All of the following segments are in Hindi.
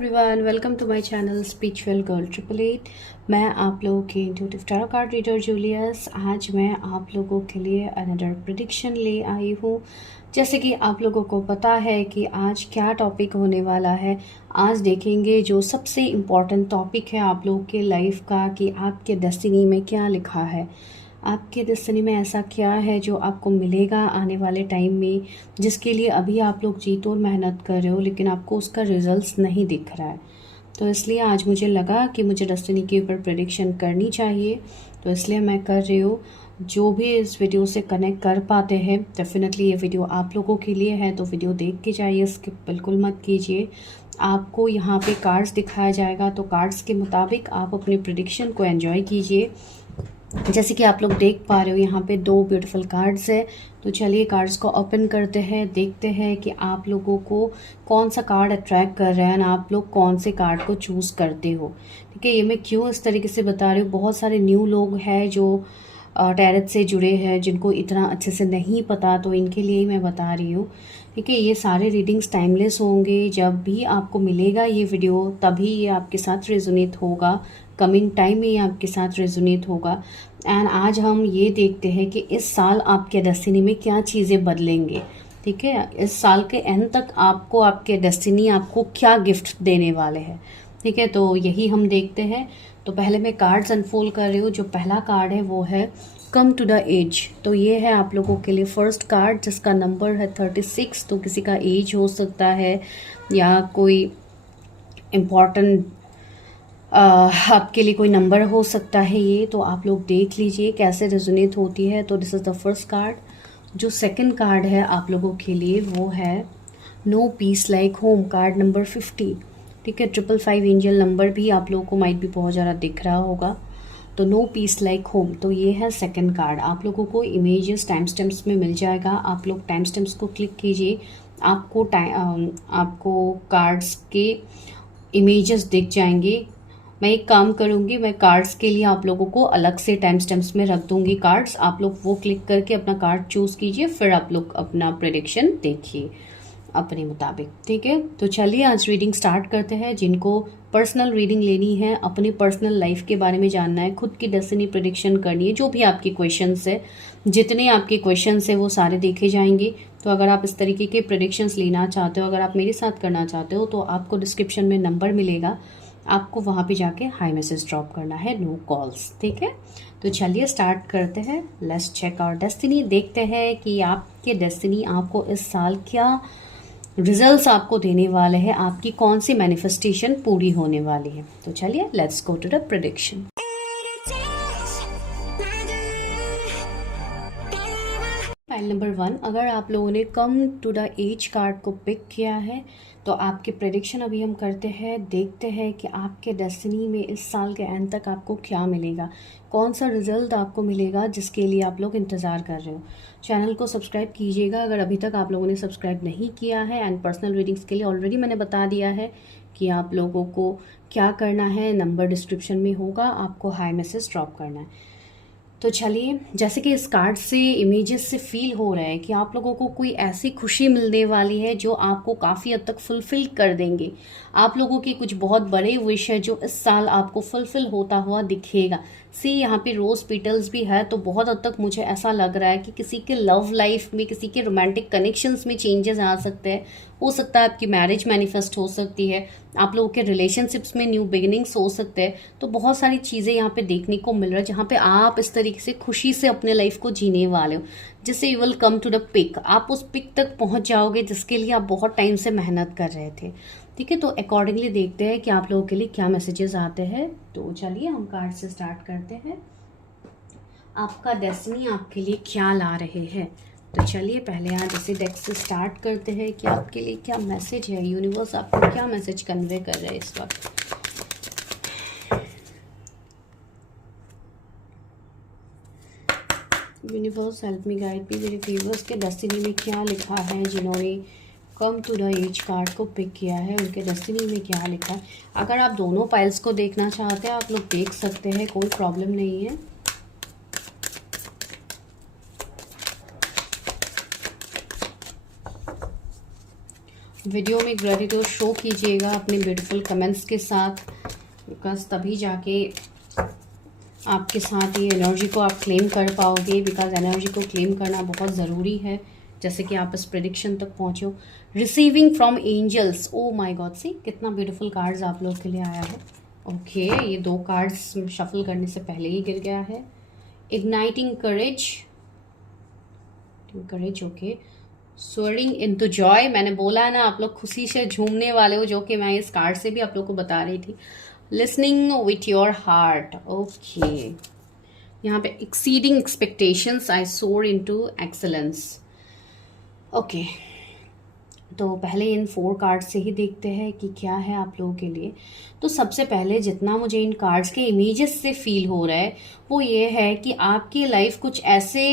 Everyone, welcome to my channel spiritual girl 888। मैं आप लोगों की intuitive tarot card reader Julius. आज मैं आप लोगों के लिए अनदर प्रेडिक्शन ले आई हूँ। जैसे कि आप लोगों को पता है कि आज क्या टॉपिक होने वाला है। आज देखेंगे जो सबसे इम्पॉर्टेंट टॉपिक है आप लोगों के लाइफ का, कि आपके डेस्टिनी में क्या लिखा है। आपके डेस्टिनी में ऐसा क्या है जो आपको मिलेगा आने वाले टाइम में, जिसके लिए अभी आप लोग जी तोड़ मेहनत कर रहे हो लेकिन आपको उसका रिजल्ट्स नहीं दिख रहा है। तो इसलिए आज मुझे लगा कि मुझे डेस्टिनी के ऊपर प्रेडिक्शन करनी चाहिए, तो इसलिए मैं कर रही हूँ। जो भी इस वीडियो से कनेक्ट कर पाते हैं, डेफिनेटली ये वीडियो आप लोगों के लिए है, तो वीडियो देख के जाइए, स्किप बिल्कुल मत कीजिए। आपको यहाँ पे कार्ड्स दिखाया जाएगा, तो कार्ड्स के मुताबिक आप अपनी प्रेडिक्शन को एंजॉय कीजिए। जैसे कि आप लोग देख पा रहे हो यहाँ पे दो ब्यूटीफुल कार्ड्स है। तो चलिए कार्ड्स को ओपन करते हैं, देखते हैं कि आप लोगों को कौन सा कार्ड अट्रैक्ट कर रहा है और आप लोग कौन से कार्ड को चूज़ करते हो। ठीक है, ये मैं क्यों इस तरीके से बता रही हूँ, बहुत सारे न्यू लोग हैं जो टैरेट से जुड़े हैं, जिनको इतना अच्छे से नहीं पता, तो इनके लिए ही मैं बता रही हूँ। ठीक है, ये सारे रीडिंग्स टाइमलेस होंगे। जब भी आपको मिलेगा ये वीडियो, तभी ये आपके साथ रेजोनेट होगा, कमिंग टाइम में ये आपके साथ रेजोनेट होगा। एंड आज हम ये देखते हैं कि इस साल आपके डेस्टिनी में क्या चीज़ें बदलेंगे। ठीक है, इस साल के एंड तक आपको आपके डेस्टिनी आपको क्या गिफ्ट देने वाले हैं। ठीक है, तो यही हम देखते हैं। तो पहले मैं कार्ड्स अनफोल्ड कर रही हूँ। जो पहला कार्ड है वो है कम टू द एज। तो ये है आप लोगों के लिए फर्स्ट कार्ड, जिसका नंबर है 36। तो किसी का एज हो सकता है या कोई इम्पॉर्टेंट आपके लिए कोई नंबर हो सकता है ये। तो आप लोग देख लीजिए कैसे रेजोनेट होती है। तो this is the first card. जो सेकंड कार्ड है आप लोगों के लिए वो है no peace like home, card number 50। ठीक है, 555 एंजल नंबर भी आप लोगों को माइट भी बहुत ज़्यादा दिख रहा होगा। तो नो पीस लाइक होम, तो ये है सेकंड कार्ड। आप लोगों को इमेजेस टाइम स्टैम्प्स में मिल जाएगा। आप लोग टाइम स्टैम्प्स को क्लिक कीजिए, आपको कार्ड्स के इमेजेस दिख जाएंगे। मैं एक काम करूंगी, मैं कार्ड्स के लिए आप लोगों को अलग से टाइम स्टैम्प्स में रख दूंगी कार्ड्स। आप लोग वो क्लिक करके अपना कार्ड चूज कीजिए, फिर आप लोग अपना प्रेडिक्शन देखिए अपने मुताबिक। ठीक है, तो चलिए आज रीडिंग स्टार्ट करते हैं। जिनको पर्सनल रीडिंग लेनी है, अपनी पर्सनल लाइफ के बारे में जानना है, खुद की डेस्टिनी प्रेडिक्शन करनी है, जो भी आपके क्वेश्चंस है, जितने आपके क्वेश्चंस है वो सारे देखे जाएंगे। तो अगर आप इस तरीके के प्रेडिक्शंस लेना चाहते हो, अगर आप मेरे साथ करना चाहते हो, तो आपको डिस्क्रिप्शन में नंबर मिलेगा, आपको वहाँ पे जाके हाई मैसेज ड्रॉप करना है, नो कॉल्स। ठीक है, तो चलिए स्टार्ट करते हैं। Let's check our destiny. देखते हैं कि आपके डेस्टिनी आपको इस साल क्या रिजल्ट्स आपको देने वाले हैं, आपकी कौन सी मैनिफेस्टेशन पूरी होने वाली है। तो चलिए let's go to the prediction. Pile number 1, अगर आप लोगों ने come to the edge card को पिक किया है, तो आपकी प्रेडिक्शन अभी हम करते हैं। देखते हैं कि आपके डेस्टिनी में इस साल के एंड तक आपको क्या मिलेगा, कौन सा रिजल्ट आपको मिलेगा जिसके लिए आप लोग इंतज़ार कर रहे हो। चैनल को सब्सक्राइब कीजिएगा अगर अभी तक आप लोगों ने सब्सक्राइब नहीं किया है। एंड पर्सनल रीडिंग्स के लिए ऑलरेडी मैंने बता दिया है कि आप लोगों को क्या करना है, नंबर डिस्क्रिप्शन में होगा, आपको हाई मैसेज ड्रॉप करना है। तो चलिए, जैसे कि इस कार्ड से इमेजेस से फील हो रहा है कि आप लोगों को कोई ऐसी खुशी मिलने वाली है जो आपको काफ़ी हद तक फुलफिल कर देंगे। आप लोगों की कुछ बहुत बड़े विश है जो इस साल आपको फुलफिल होता हुआ दिखेगा। सी यहाँ पे रोज पेटल्स भी है, तो बहुत हद तक मुझे ऐसा लग रहा है कि किसी के लव लाइफ में, किसी के रोमांटिक कनेक्शंस में चेंजेस आ सकते हैं। हो सकता है आपकी मैरिज मैनिफेस्ट हो सकती है, आप लोगों के रिलेशनशिप्स में न्यू बिगिनिंग्स हो सकते हैं। तो बहुत सारी चीज़ें यहाँ पे देखने को मिल रहा है जहाँ पे आप इस तरीके से खुशी से अपने लाइफ को जीने वाले हो, जिससे you will come to the peak. आप उस पिक तक पहुँच जाओगे जिसके लिए आप बहुत टाइम से मेहनत कर रहे थे। ठीक है, तो अकॉर्डिंगली देखते हैं कि आप लोगों के लिए क्या मैसेजेस आते हैं। तो चलिए हम कार्ड से स्टार्ट करते हैं। आपका डेस्टिनी आपके लिए क्या ला रहे हैं। तो चलिए पहले यहाँ जैसे डेक से स्टार्ट करते हैं कि आपके लिए क्या मैसेज है, यूनिवर्स आपको क्या मैसेज कन्वे कर रहे हैं इस वक्त। Universe help me guide me, मेरे व्यूवर्स के डेस्टिनी में क्या लिखा है, जिन्होंने come to the edge card को पिक किया है, उनके डेस्टिनी में क्या लिखा है। अगर आप दोनों फाइल्स को देखना चाहते हैं आप लोग देख सकते हैं, कोई प्रॉब्लम नहीं है। वीडियो में ग्रेटिट्यूड शो कीजिएगा अपने ब्यूटीफुल कमेंट्स के साथ, बिकॉज तभी जाके आपके साथ ये एनर्जी को आप क्लेम कर पाओगे, बिकॉज एनर्जी को क्लेम करना बहुत ज़रूरी है। जैसे कि आप इस प्रेडिक्शन तक पहुँचो। Receiving from angels, oh my God, see कितना ब्यूटीफुल कार्ड्स आप लोग के लिए आया है। ओके, ये 2 कार्ड्स शफल करने से पहले ही गिर गया है। इग्नाइटिंग करेज, ओके। सोअरिंग इनटू जॉय, मैंने बोला है ना आप लोग खुशी से झूमने वाले हो, जो कि मैं इस कार्ड से भी आप लोग को बता रही थी। Listening with your heart, okay. यहाँ पे एक्सीडिंग एक्सपेक्टेशंस, आई सोर इनटू एक्सेलेंस, ओके। तो पहले इन 4 कार्ड से ही देखते हैं कि क्या है आप लोगों के लिए। तो सबसे पहले जितना मुझे इन कार्ड्स के इमेजेस से फील हो रहा है वो ये है कि आपकी लाइफ कुछ ऐसे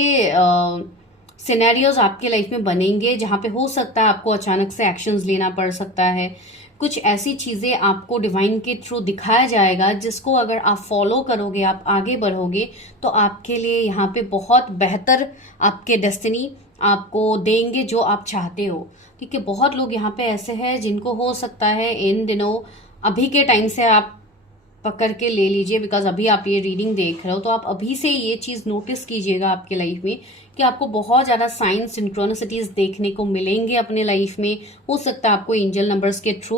सिनेरियोज आपके लाइफ में बनेंगे जहाँ पे हो सकता है आपको अचानक से एक्शंस लेना पड़ सकता है। कुछ ऐसी चीज़ें आपको डिवाइन के थ्रू दिखाया जाएगा जिसको अगर आप फॉलो करोगे, आप आगे बढ़ोगे, तो आपके लिए यहाँ पे बहुत बेहतर आपके डेस्टिनी आपको देंगे जो आप चाहते हो। क्योंकि बहुत लोग यहाँ पे ऐसे हैं जिनको हो सकता है इन दिनों, अभी के टाइम से आप पकड़ के ले लीजिए, बिकॉज अभी आप ये रीडिंग देख रहे हो, तो आप अभी से ये चीज़ नोटिस कीजिएगा आपके लाइफ में कि आपको बहुत ज़्यादा साइंस सिंक्रोनिसिटीज देखने को मिलेंगे अपने लाइफ में। हो सकता है आपको एंजल नंबर्स के थ्रू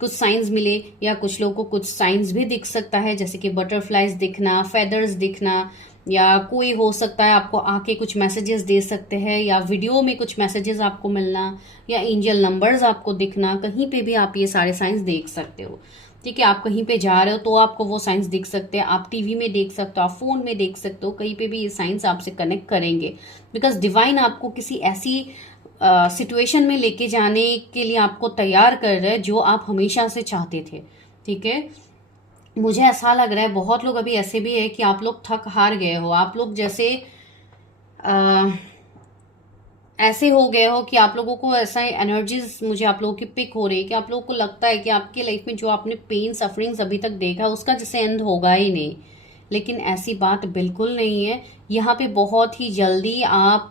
कुछ साइंस मिले, या कुछ लोगों को कुछ साइंस भी दिख सकता है, जैसे कि बटरफ्लाइज दिखना, फेदर्स दिखना, या कोई हो सकता है आपको आके कुछ मैसेजेस दे सकते हैं, या वीडियो में कुछ मैसेजेस आपको मिलना, या एंजल नंबर्स आपको दिखना। कहीं पे भी आप ये सारे साइंस देख सकते हो, ठीक है। आप कहीं पे जा रहे हो तो आपको वो साइंस दिख सकते हैं, आप टीवी में देख सकते हो, आप फोन में देख सकते हो, कहीं पे भी ये साइंस आपसे कनेक्ट करेंगे। बिकॉज डिवाइन आपको किसी ऐसी सिचुएशन में लेके जाने के लिए आपको तैयार कर रहे हैं जो आप हमेशा से चाहते थे, ठीक है। मुझे ऐसा लग रहा है बहुत लोग अभी ऐसे भी है कि आप लोग थक हार गए हो, आप लोग जैसे ऐसे हो गए हो कि आप लोगों को ऐसा एनर्जीज मुझे आप लोगों की पिक हो रही है कि आप लोगों को लगता है कि आपके लाइफ में जो आपने पेन सफरिंग्स अभी तक देखा उसका जैसे एंड होगा ही नहीं। लेकिन ऐसी बात बिल्कुल नहीं है। यहाँ पे बहुत ही जल्दी आप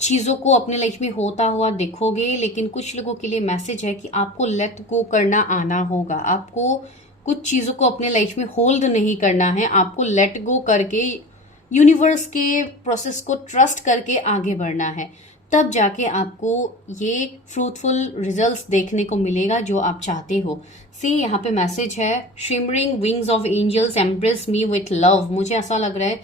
चीज़ों को अपने लाइफ में होता हुआ देखोगे। लेकिन कुछ लोगों के लिए मैसेज है कि आपको लेट गो करना आना होगा, आपको कुछ चीज़ों को अपने लाइफ में होल्ड नहीं करना है, आपको लेट गो करके यूनिवर्स के प्रोसेस को ट्रस्ट करके आगे बढ़ना है। तब जाके आपको ये फ्रूटफुल रिजल्ट्स देखने को मिलेगा जो आप चाहते हो। सी यहाँ पे मैसेज है, shimmering wings of angels embrace me with love. मुझे ऐसा लग रहा है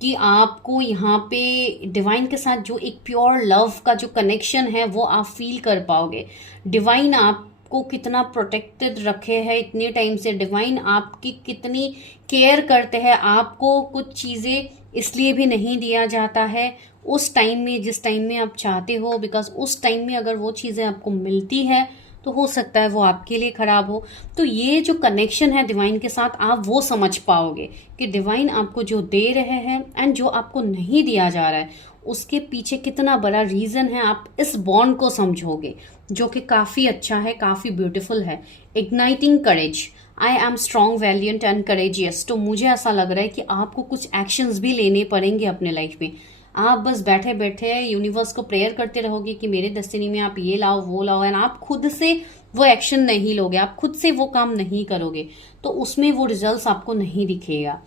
कि आपको यहाँ पे डिवाइन के साथ जो एक प्योर लव का जो कनेक्शन है वो आप फील कर पाओगे। डिवाइन आपको कितना प्रोटेक्टेड रखे है इतने टाइम से, डिवाइन आपकी कितनी केयर करते हैं। आपको कुछ चीज़ें इसलिए भी नहीं दिया जाता है उस टाइम में जिस टाइम में आप चाहते हो, बिकॉज उस टाइम में अगर वो चीज़ें आपको मिलती है तो हो सकता है वो आपके लिए खराब हो। तो ये जो कनेक्शन है डिवाइन के साथ आप वो समझ पाओगे कि डिवाइन आपको जो दे रहे हैं एंड जो आपको नहीं दिया जा रहा है उसके पीछे कितना बड़ा रीज़न है। आप इस बॉन्ड को समझोगे जो कि काफ़ी अच्छा है, काफ़ी ब्यूटीफुल है। Igniting courage, I am strong, valiant and courageous. तो मुझे ऐसा लग रहा है कि आपको कुछ एक्शंस भी लेने पड़ेंगे अपने लाइफ में। आप बस बैठे बैठे यूनिवर्स को प्रेयर करते रहोगे कि मेरे डेस्टिनी में आप ये लाओ वो लाओ, एंड आप खुद से वो एक्शन नहीं लोगे, आप खुद से वो काम नहीं करोगे, तो उसमें वो रिजल्ट्स आपको नहीं दिखेगा,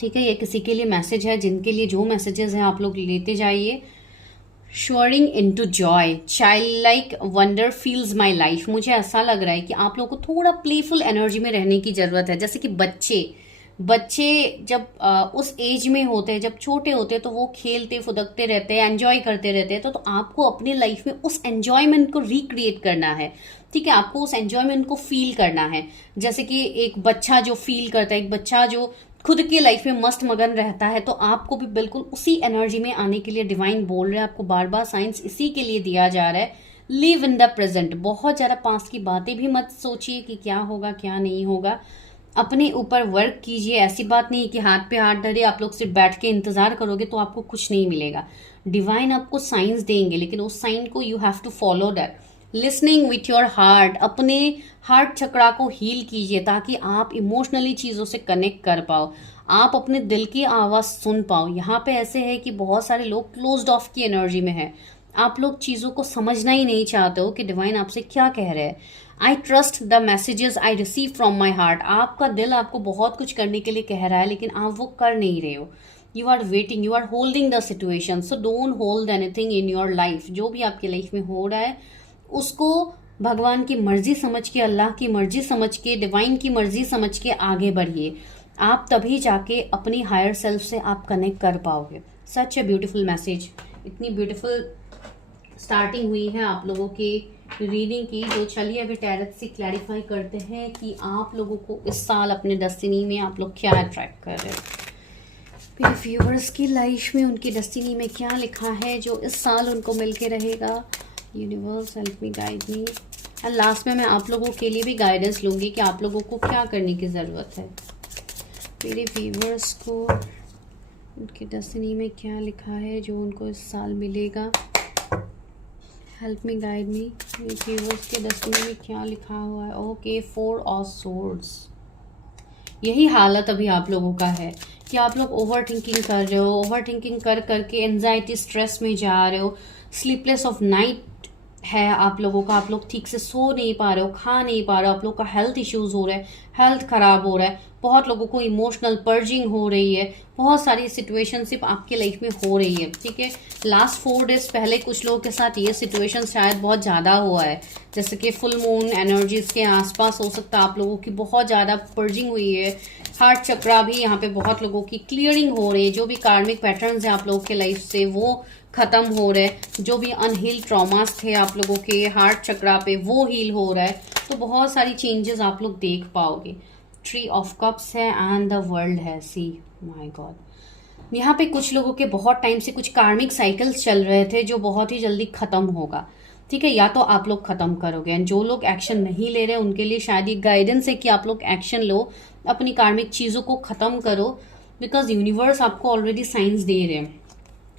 ठीक है। ये किसी के लिए मैसेज है, जिनके लिए जो मैसेजेस हैं आप लोग लेते जाइए। Shoring into Joy, child like wonder feels my life. मुझे ऐसा लग रहा है कि आप लोग को थोड़ा प्लेफुल एनर्जी में रहने की जरूरत है। जैसे कि बच्चे जब उस एज में होते हैं, जब छोटे होते हैं, तो वो खेलते फुदकते रहते हैं, एंजॉय करते रहते हैं। तो आपको अपने लाइफ में उस एंजॉयमेंट को रिक्रिएट करना है, ठीक है। आपको उस एंजॉयमेंट को फील करना है, जैसे कि एक बच्चा जो फील करता है, एक बच्चा जो खुद की लाइफ में मस्त मगन रहता है। तो आपको भी बिल्कुल उसी एनर्जी में आने के लिए डिवाइन बोल रहे हैं, आपको बार बार साइंस इसी के लिए दिया जा रहा है। लिव इन द प्रेजेंट, बहुत ज़्यादा पास्ट की बातें भी मत सोचिए कि क्या होगा क्या नहीं होगा। अपने ऊपर वर्क कीजिए। ऐसी बात नहीं कि हाथ पे हाथ धरे आप लोग सिर्फ बैठ के इंतजार करोगे तो आपको कुछ नहीं मिलेगा। डिवाइन आपको साइंस देंगे, लेकिन उस साइन को you have to follow that. Listening with your heart, अपने हार्ट चक्रा को हील कीजिए ताकि आप इमोशनली चीज़ों से कनेक्ट कर पाओ, आप अपने दिल की आवाज़ सुन पाओ। यहाँ पे ऐसे है कि बहुत सारे लोग क्लोज्ड ऑफ की एनर्जी में है, आप लोग चीज़ों को समझना ही नहीं चाहते हो कि डिवाइन आपसे क्या कह रहे हैं। I trust the messages I receive from my heart. आपका दिल आपको बहुत कुछ करने के लिए कह रहा है, लेकिन आप वो कर नहीं रहे हो। You are waiting, you are holding the situation. So don't hold anything in your life. जो भी आपकी लाइफ में हो रहा है उसको भगवान की मर्जी समझ के, अल्लाह की मर्जी समझ के, डिवाइन की मर्जी समझ के आगे बढ़िए। आप तभी जाके अपनी हायर सेल्फ से आप कनेक्ट कर पाओगे। सच ए ब्यूटीफुल मैसेज। इतनी ब्यूटीफुल स्टार्टिंग हुई है आप लोगों की रीडिंग की। तो चलिए अभी टैरट से क्लैरिफाई करते हैं कि आप लोगों को इस साल अपने डेस्टिनी में आप लोग क्या अट्रैक्ट कर रहे हैं। मेरे व्यूअर्स की लाइफ में उनकी डेस्टिनी में क्या लिखा है जो इस साल उनको मिल के रहेगा। Universe help me, guide me. And last में मैं आप लोगों के लिए भी गाइडेंस लूँगी कि आप लोगों को क्या करने की ज़रूरत है। मेरे व्यूअर्स को उनकी डेस्टिनी में क्या लिखा है जो उनको इस साल मिलेगा। Help me, guide me. मेरे व्यूअर्स के डेस्टिनी में क्या लिखा हुआ है। Okay, 4 of swords. यही हालत अभी आप लोगों का है कि आप लोग ओवर थिंकिंग कर रहे हो। ओवर थिंकिंग कर करके एंजाइटी, स्ट्रेस में जा रहे हो। स्लीपलेस ऑफ नाइट है आप लोगों का। आप लोग ठीक से सो नहीं पा रहे हो, खा नहीं पा रहे हो। आप लोग का हेल्थ इश्यूज हो रहा है, हेल्थ खराब हो रहा है। बहुत लोगों को इमोशनल पर्जिंग हो रही है। बहुत सारी सिचुएशनशिप आपके लाइफ में हो रही है। ठीक है, लास्ट 4 डेज पहले कुछ लोगों के साथ ये सिचुएशन शायद बहुत ज़्यादा हुआ है। जैसे कि फुल मून एनर्जीज के आसपास हो सकता है आप लोगों की बहुत ज़्यादा पर्जिंग हुई है। हार्ट चक्रा भी यहाँ पे बहुत लोगों की क्लियरिंग हो रही है। जो भी कार्मिक पैटर्न्स है आप लोगों के लाइफ से वो खत्म हो रहे हैं। जो भी अनहील ट्रॉमास थे आप लोगों के हार्ट चक्रा पे वो हील हो रहा है। तो बहुत सारी चेंजेस आप लोग देख पाओगे। 3 ऑफ कप्स है एंड द वर्ल्ड है। सी माय गॉड, यहाँ पे कुछ लोगों के बहुत टाइम से कुछ कार्मिक साइकिल्स चल रहे थे जो बहुत ही जल्दी खत्म होगा। ठीक है, या तो आप लोग खत्म करोगे एंड जो लोग एक्शन नहीं ले रहे उनके लिए शायद ये गाइडेंस है कि आप लोग एक्शन लो, अपनी कार्मिक चीज़ों को खत्म करो। बिकॉज यूनिवर्स आपको ऑलरेडी साइंस दे रहे हैं।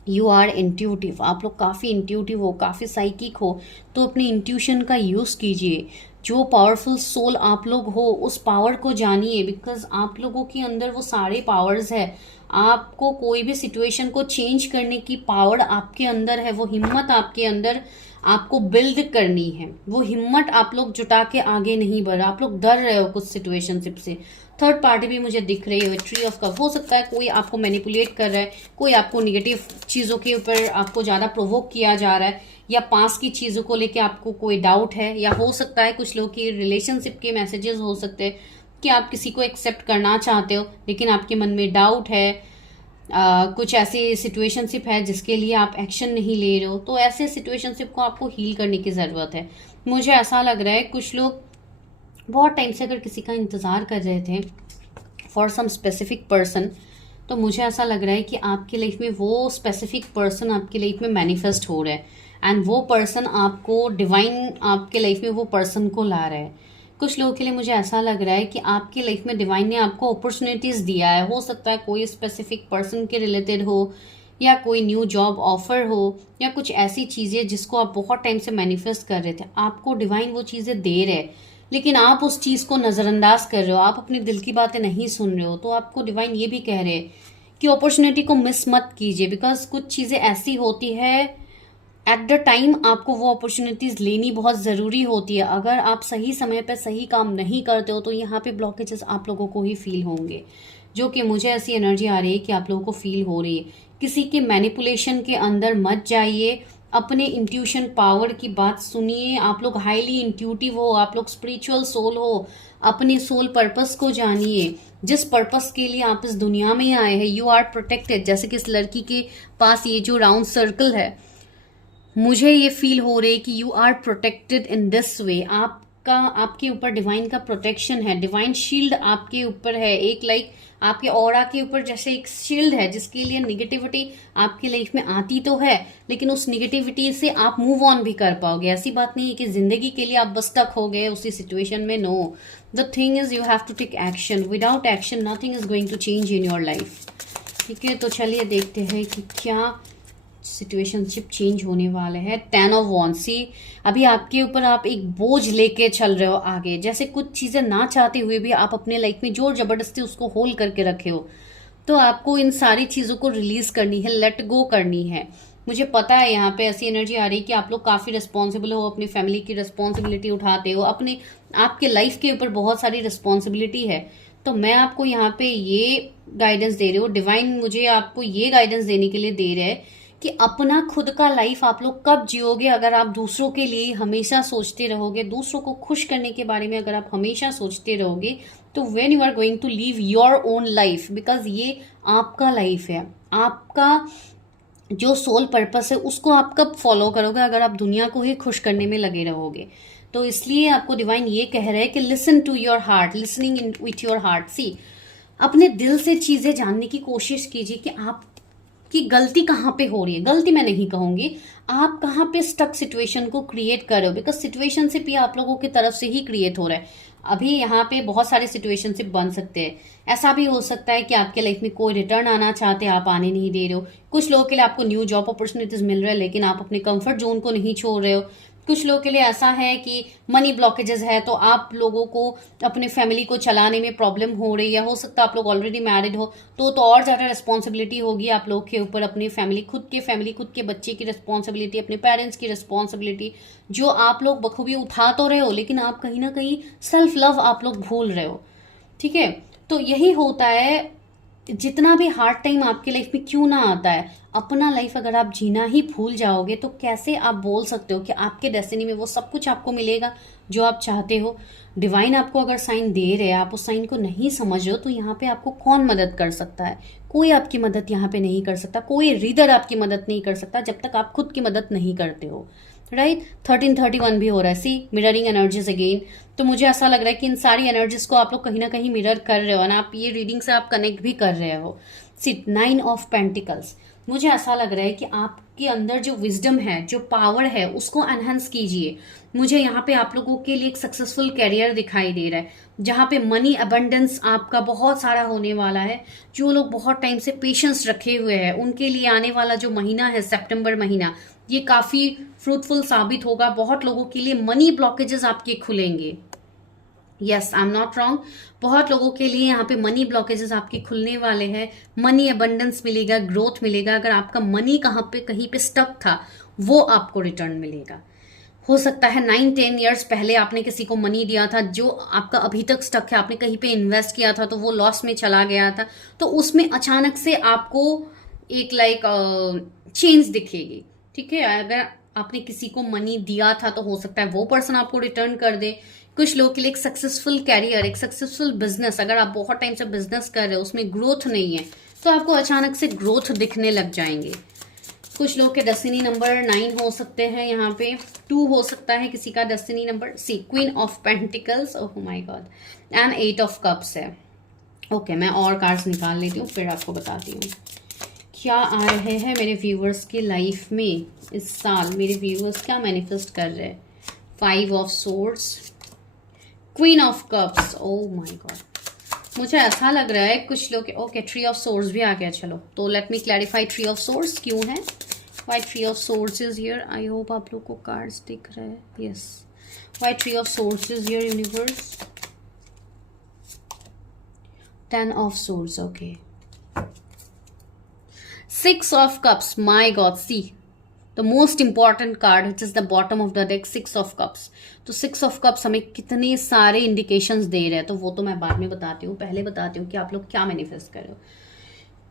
यू आर इंट्यूटिव, आप लोग काफ़ी इंट्यूटिव हो, काफ़ी साइकिक हो। तो अपनी इंट्यूशन का यूज़ कीजिए। जो पावरफुल सोल आप लोग हो उस पावर को जानिए। बिकॉज आप लोगों के अंदर वो सारे पावर्स है। आपको कोई भी सिचुएशन को चेंज करने की पावर आपके अंदर है। वो हिम्मत आपके अंदर आपको बिल्ड करनी है। वो हिम्मत आप लोग जुटा के आगे नहीं बढ़ रहे। आप लोग डर रहे हो कुछ सिचुएशनशिप से। थर्ड पार्टी भी मुझे दिख रही है। 3 ऑफ कप हो सकता है कोई आपको मैनिपुलेट कर रहा है, कोई आपको निगेटिव चीज़ों के ऊपर आपको ज़्यादा प्रोवोक किया जा रहा है, या पास की चीज़ों को लेके आपको कोई डाउट है, या हो सकता है कुछ लोग की रिलेशनशिप के मैसेजेस हो सकते हैं कि आप किसी को एक्सेप्ट करना चाहते हो लेकिन आपके मन में डाउट है। कुछ ऐसी सिचुएशनशिप है जिसके लिए आप एक्शन नहीं ले रहे हो। तो ऐसे सिचुएशनशिप को आपको हील करने की ज़रूरत है। मुझे ऐसा लग रहा है कुछ लोग बहुत टाइम से अगर किसी का इंतज़ार कर रहे थे फॉर सम स्पेसिफिक पर्सन, तो मुझे ऐसा लग रहा है कि आपकी लाइफ में वो स्पेसिफिक पर्सन आपकी लाइफ में मैनिफेस्ट हो रहा है एंड वो पर्सन आपको डिवाइन आपके लाइफ में वो पर्सन को ला रहा है। कुछ लोगों के लिए मुझे ऐसा लग रहा है कि आपकी लाइफ में डिवाइन ने आपको अपॉर्चुनिटीज़ दिया है। हो सकता है कोई स्पेसिफिक पर्सन के रिलेटेड हो, या कोई न्यू जॉब ऑफर हो, या कुछ ऐसी चीज़ें जिसको आप बहुत टाइम से मैनिफेस्ट कर रहे थे। आपको डिवाइन वो चीज़ें दे रहे हैं लेकिन आप उस चीज़ को नज़रअंदाज कर रहे हो, आप अपने दिल की बातें नहीं सुन रहे हो। तो आपको डिवाइन ये भी कह रहे हैं कि अपॉर्चुनिटी को मिस मत कीजिए। बिकॉज कुछ चीज़ें ऐसी होती है एट द टाइम आपको वो अपॉर्चुनिटीज़ लेनी बहुत ज़रूरी होती है। अगर आप सही समय पर सही काम नहीं करते हो तो यहाँ पे ब्लॉकेजेस आप लोगों को ही फील होंगे, जो कि मुझे ऐसी एनर्जी आ रही है कि आप लोगों को फील हो रही है। किसी के मैनिपुलेशन के अंदर मत जाइए। अपने इंट्यूशन पावर की बात सुनिए। आप लोग हाईली इंट्यूटिव हो, आप लोग स्पिरिचुअल सोल हो। अपने सोल पर्पस को जानिए, जिस पर्पस के लिए आप इस दुनिया में आए हैं। You are protected. जैसे कि इस लड़की के पास ये जो राउंड सर्कल है, मुझे ये फील हो रही है कि you are protected in this way. आपके ऊपर डिवाइन का प्रोटेक्शन है। डिवाइन शील्ड आपके ऊपर है। एक लाइक आपके ऑरा के ऊपर जैसे एक शील्ड है जिसके लिए निगेटिविटी आपकी लाइफ में आती तो है लेकिन उस निगेटिविटी से आप मूव ऑन भी कर पाओगे। ऐसी बात नहीं है कि जिंदगी के लिए आप बस स्टक हो गए उसी सिचुएशन में। No, the thing is you have to take action. Without action nothing is going to change in your life. ठीक है, तो चलिए देखते हैं कि क्या सिचुएशनशिप चेंज होने वाले हैं। 10 ऑफ वॉन्ड्स। सी, अभी आपके ऊपर आप एक बोझ लेके चल रहे हो आगे। जैसे कुछ चीजें ना चाहते हुए भी आप अपने लाइफ में जोर जबरदस्ती उसको होल्ड करके रखे हो। तो आपको इन सारी चीजों को रिलीज करनी है, लेट गो करनी है। मुझे पता है यहाँ पे ऐसी एनर्जी आ रही है कि आप लोग काफी रिस्पॉन्सिबल हो, अपनी फैमिली की रिस्पॉन्सिबिलिटी उठाते हो, अपने आपके लाइफ के ऊपर बहुत सारी रिस्पॉन्सिबिलिटी है। तो मैं आपको यहाँ पे ये गाइडेंस दे रही हूँ, डिवाइन मुझे आपको ये गाइडेंस देने के लिए दे रहे हैं कि अपना खुद का लाइफ आप लोग कब जियोगे अगर आप दूसरों के लिए हमेशा सोचते रहोगे, दूसरों को खुश करने के बारे में अगर आप हमेशा सोचते रहोगे, तो when you are going to leave your own life, because ये आपका लाइफ है, आपका जो सोल पर्पस है उसको आप कब फॉलो करोगे अगर आप दुनिया को ही खुश करने में लगे रहोगे। तो इसलिए आपको डिवाइन ये कह रहे हैं कि listen to your heart, listening in with your heart. See, अपने दिल से चीजें जानने की कोशिश कीजिए कि आप कि गलती कहाँ पे हो रही है। गलती मैं नहीं कहूंगी, आप कहाँ पे स्टक सिचुएशन को क्रिएट कर रहे हो, बिकॉज सिचुएशनशिप भी आप लोगों की तरफ से ही क्रिएट हो रहा है। अभी यहाँ पे बहुत सारे सिचुएशनशिप बन सकते हैं। ऐसा भी हो सकता है कि आपके लाइफ में कोई रिटर्न आना चाहते हैं, आप आने नहीं दे रहे हो। कुछ लोगों के लिए आपको न्यू जॉब अपॉर्चुनिटीज मिल रहा है लेकिन आप अपने कंफर्ट जोन को नहीं छोड़ रहे हो। कुछ लोगों के लिए ऐसा है कि मनी ब्लॉकेजेस है, तो आप लोगों को अपने फैमिली को चलाने में प्रॉब्लम हो रही है। हो सकता है आप लोग ऑलरेडी मैरिड हो तो और ज्यादा रिस्पॉन्सिबिलिटी होगी आप लोग के ऊपर, अपनी फैमिली, खुद के बच्चे की रिस्पॉन्सिबिलिटी, अपने पेरेंट्स की रिस्पॉन्सिबिलिटी, जो आप लोग बखूबी उठा तो रहे हो लेकिन आप कहीं ना कहीं सेल्फ लव आप लोग भूल रहे हो। ठीक है, तो यही होता है। जितना भी हार्ड टाइम आपके लाइफ में क्यों ना आता है, अपना लाइफ अगर आप जीना ही भूल जाओगे तो कैसे आप बोल सकते हो कि आपके डेस्टिनी में वो सब कुछ आपको मिलेगा जो आप चाहते हो। डिवाइन आपको अगर साइन दे रहे हैं, आप उस साइन को नहीं समझ रहे हो, तो यहाँ पे आपको कौन मदद कर सकता है? कोई आपकी मदद यहाँ पे नहीं कर सकता, कोई रीडर आपकी मदद नहीं कर सकता जब तक आप खुद की मदद नहीं करते हो। राइट, 1331 भी हो रहा है। सी, मिररिंग एनर्जीज अगेन। तो मुझे ऐसा लग रहा है कि इन सारी एनर्जीज को आप लोग कहीं ना कहीं मिरर कर रहे हो ना, आप ये रीडिंग से आप कनेक्ट भी कर रहे हो। सी, 9 ऑफ पेंटिकल्स। मुझे ऐसा लग रहा है कि आपके अंदर जो विजडम है, जो पावर है, उसको एनहांस कीजिए। मुझे यहाँ पे आप लोगों के लिए एक सक्सेसफुल कैरियर दिखाई दे रहा है जहाँ पे मनी अबंडेंस आपका बहुत सारा होने वाला है। जो लोग बहुत टाइम से पेशेंस रखे हुए हैं उनके लिए आने वाला जो महीना है, सितंबर महीना, ये काफी फ्रूटफुल साबित होगा। बहुत लोगों के लिए मनी ब्लॉकेजेस आपके खुलेंगे। Yes, I am not wrong, बहुत लोगों के लिए यहाँ पे मनी ब्लॉकेजेस आपके खुलने वाले हैं। मनी अबंडेंस मिलेगा, ग्रोथ मिलेगा। अगर आपका मनी कहाँ पे कहीं पे स्टक था वो आपको रिटर्न मिलेगा। हो सकता है 9-10 ईयर्स पहले आपने किसी को मनी दिया था जो आपका अभी तक स्टक है, आपने कहीं पे इन्वेस्ट किया था तो वो लॉस में चला गया था, तो उसमें अचानक से आपको एक चेंज दिखेगी। ठीक है, अगर आपने किसी को मनी दिया था तो हो सकता है वो पर्सन आपको रिटर्न कर दे। कुछ लोगों के लिए एक सक्सेसफुल कैरियर, एक सक्सेसफुल बिजनेस, अगर आप बहुत टाइम से बिजनेस कर रहे हो उसमें ग्रोथ नहीं है तो आपको अचानक से ग्रोथ दिखने लग जाएंगे। कुछ लोग के डेस्टिनी नंबर 9 हो सकते हैं, यहाँ पे 2 हो सकता है किसी का destiny number. See, queen of pentacles, oh my god, and 8 of cups है। ओके, मैं और कार्ड्स निकाल लेती हूँ फिर आपको बताती हूँ क्या आ रहे हैं मेरे व्यूवर्स के लाइफ में इस साल। मेरे व्यूवर्स क्या मैनिफेस्ट कर रहे हैं? 5 of swords, queen of cups, oh my God. मुझे ऐसा लग रहा है कुछ लोग, ओके, 3 ऑफ सोर्ड्स भी आ गया। चलो तो let me clarify 3 of swords क्यों है, why 3 of swords is here. I hope आप लोग को कार्ड्स दिख रहे हैं। Yes, why 3 of swords is here universe. 10 of swords, okay. 6 of cups, my god, see the most important card which is the bottom of the deck, 6 of cups। तो 6 of cups हमें कितने सारे इंडिकेशंस दे रहे हैं, तो वो तो मैं बाद में बताती हूँ। पहले बताती हूँ कि आप लोग क्या मैनिफेस्ट कर रहे हो।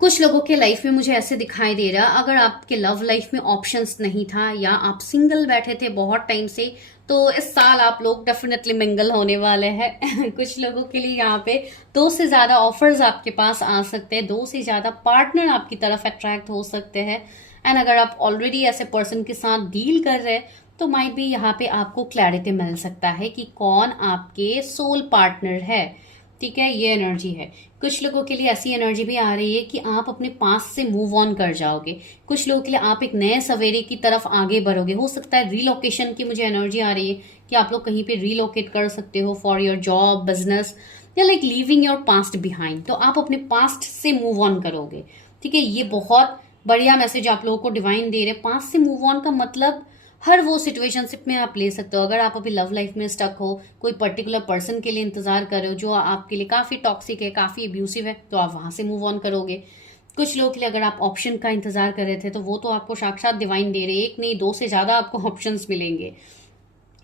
कुछ लोगों के लाइफ में मुझे ऐसे दिखाई दे रहा, अगर आपके लव लाइफ में ऑप्शंस नहीं था या आप सिंगल बैठे थे बहुत टाइम से, तो इस साल आप लोग डेफिनेटली मिंगल होने वाले हैं। कुछ लोगों के लिए यहाँ पे 2 से ज्यादा ऑफर्स आपके पास आ सकते हैं, 2 से ज्यादा पार्टनर आपकी तरफ अट्रैक्ट हो सकते हैं। एंड अगर आप ऑलरेडी ऐसे पर्सन के साथ डील कर रहे हैं तो माइट भी यहाँ पे आपको क्लैरिटी मिल सकता है कि कौन आपके सोल पार्टनर है। ठीक है, ये एनर्जी है। कुछ लोगों के लिए ऐसी एनर्जी भी आ रही है कि आप अपने पास से मूव ऑन कर जाओगे। कुछ लोगों के लिए आप एक नए सवेरे की तरफ आगे बढ़ोगे। हो सकता है रीलोकेशन की मुझे एनर्जी आ रही है कि आप लोग कहीं पे रीलोकेट कर सकते हो फॉर योर जॉब, बिजनेस, या like leaving your past behind. तो आप अपने पास्ट से मूव ऑन करोगे। ठीक है, ये बहुत बढ़िया मैसेज आप लोगों को डिवाइन दे रहे। पास्ट से मूव ऑन का मतलब हर वो सिचुएशनशिप में आप ले सकते हो। अगर आप अभी लव लाइफ में स्टक हो, कोई पर्टिकुलर पर्सन के लिए इंतजार कर रहे हो जो आपके लिए काफी टॉक्सिक है, काफी अब्यूसिव है, तो आप वहां से मूव ऑन करोगे। कुछ लोग के लिए अगर आप ऑप्शन का इंतजार कर रहे थे तो वो तो आपको साक्षात डिवाइन दे रहे, एक नहीं 2 से ज्यादा आपको ऑप्शंस मिलेंगे,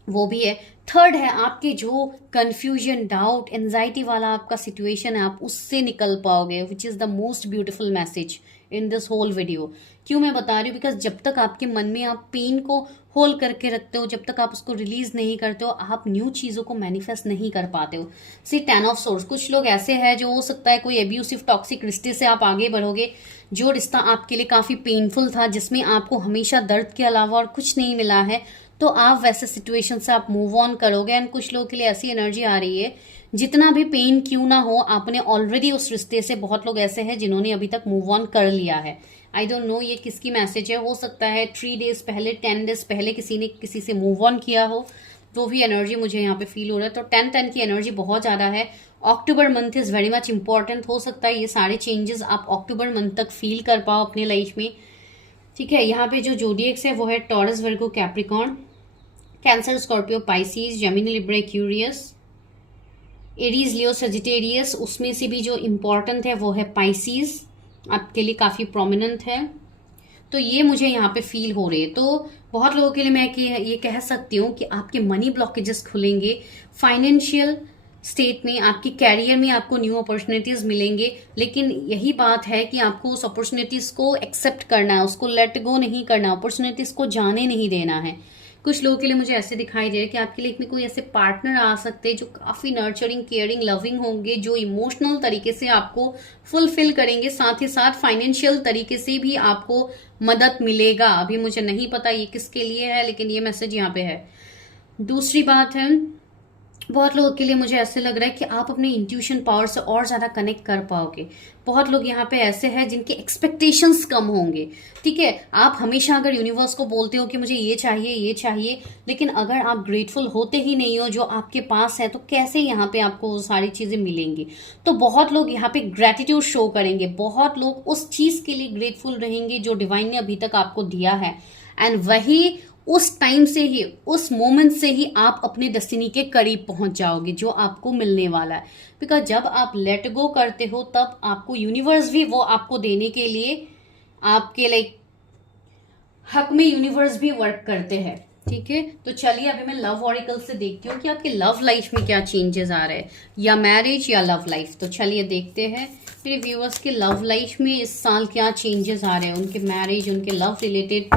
वो भी है। थर्ड है आपके जो कंफ्यूजन, डाउट, एंजाइटी वाला आपका सिचुएशन है, आप उससे निकल पाओगे, which is the most beautiful message in this whole video. क्यों मैं बता रही हूँ, बिकॉज जब तक आपके मन में आप पेन को होल्ड करके रखते हो, जब तक आप उसको रिलीज नहीं करते हो, आप न्यू चीजों को मैनिफेस्ट नहीं कर पाते हो। सी 10 ऑफ सोर्स, कुछ लोग ऐसे हैं जो हो सकता है कोई एब्यूसिव टॉक्सिक रिश्ते से आप आगे बढ़ोगे, जो रिश्ता आपके लिए काफी पेनफुल था, जिसमें आपको हमेशा दर्द के अलावा और कुछ नहीं मिला है, तो आप वैसे सिचुएशन से आप मूव ऑन करोगे। एंड कुछ लोगों के लिए ऐसी एनर्जी आ रही है, जितना भी पेन क्यों ना हो, आपने ऑलरेडी उस रिश्ते से, बहुत लोग ऐसे हैं जिन्होंने अभी तक मूव ऑन कर लिया है। आई डोंट नो ये किसकी मैसेज है, हो सकता है 3 डेज पहले, 10 डेज पहले किसी ने किसी से मूव ऑन किया हो, तो भी एनर्जी मुझे यहाँ पे फील हो रहा है। तो 10-10 की एनर्जी बहुत ज्यादा है। October month is very much important, हो सकता है ये सारे चेंजेस आप अक्टूबर मंथ तक फील कर पाओ अपने लाइफ में, ठीक है। यहाँ पे जो जोडिएक्स है वो है Taurus, Virgo, Capricorn, Cancer, Scorpio, Pisces, Gemini, Libra, Aquarius, Aries, Leo, Sagittarius. उसमें से भी जो इम्पोर्टेंट है वो है पाइसिस, आपके लिए काफी प्रोमिनेंट है। तो ये मुझे यहाँ पे फील हो रही है। तो बहुत लोगों के लिए मैं ये कह सकती हूँ कि आपके मनी ब्लॉकेजेस खुलेंगे, फाइनेंशियल स्टेट में, आपके कैरियर में आपको न्यू अपॉर्चुनिटीज मिलेंगे। लेकिन यही बात है कि आपको उस अपॉर्चुनिटीज को एक्सेप्ट करना है, उसको लेट गो नहीं करना, अपॉर्चुनिटीज को जाने नहीं देना है। कुछ लोगों के लिए मुझे ऐसे दिखाई दे रहा है कि आपके लाइफ में कोई ऐसे पार्टनर आ सकते हैं जो काफी नर्चरिंग, केयरिंग, लविंग होंगे, जो इमोशनल तरीके से आपको फुलफिल करेंगे, साथ ही साथ फाइनेंशियल तरीके से भी आपको मदद मिलेगा। अभी मुझे नहीं पता ये किसके लिए है, लेकिन ये मैसेज यहाँ पे है। दूसरी बात है, बहुत लोगों के लिए मुझे ऐसे लग रहा है कि आप अपने इंट्यूशन पावर से और ज्यादा कनेक्ट कर पाओगे। बहुत लोग यहाँ पे ऐसे हैं जिनके एक्सपेक्टेशंस कम होंगे, ठीक है। आप हमेशा अगर यूनिवर्स को बोलते हो कि मुझे ये चाहिए, ये चाहिए, लेकिन अगर आप ग्रेटफुल होते ही नहीं हो जो आपके पास है, तो कैसे यहाँ पे आपको वो सारी चीजें मिलेंगी। तो बहुत लोग यहाँ पे ग्रेटिट्यूड शो करेंगे, बहुत लोग उस चीज के लिए ग्रेटफुल रहेंगे जो डिवाइन ने अभी तक आपको दिया है। एंड वही उस टाइम से ही, उस मोमेंट से ही आप अपने डेस्टिनी के करीब पहुंच जाओगे जो आपको मिलने वाला है। बिकॉज जब आप लेट गो करते हो तब आपको यूनिवर्स भी वो आपको देने के लिए, आपके लाइक हक में यूनिवर्स भी वर्क करते हैं, ठीक है। तो चलिए अभी मैं लव ऑरिकल से देखती हूँ कि आपके लव लाइफ में क्या चेंजेस आ रहे हैं, या मैरिज या लव लाइफ। तो चलिए देखते हैं मेरे व्यूअर्स के लव लाइफ में इस साल क्या चेंजेस आ रहे हैं, उनके मैरिज, उनके लव रिलेटेड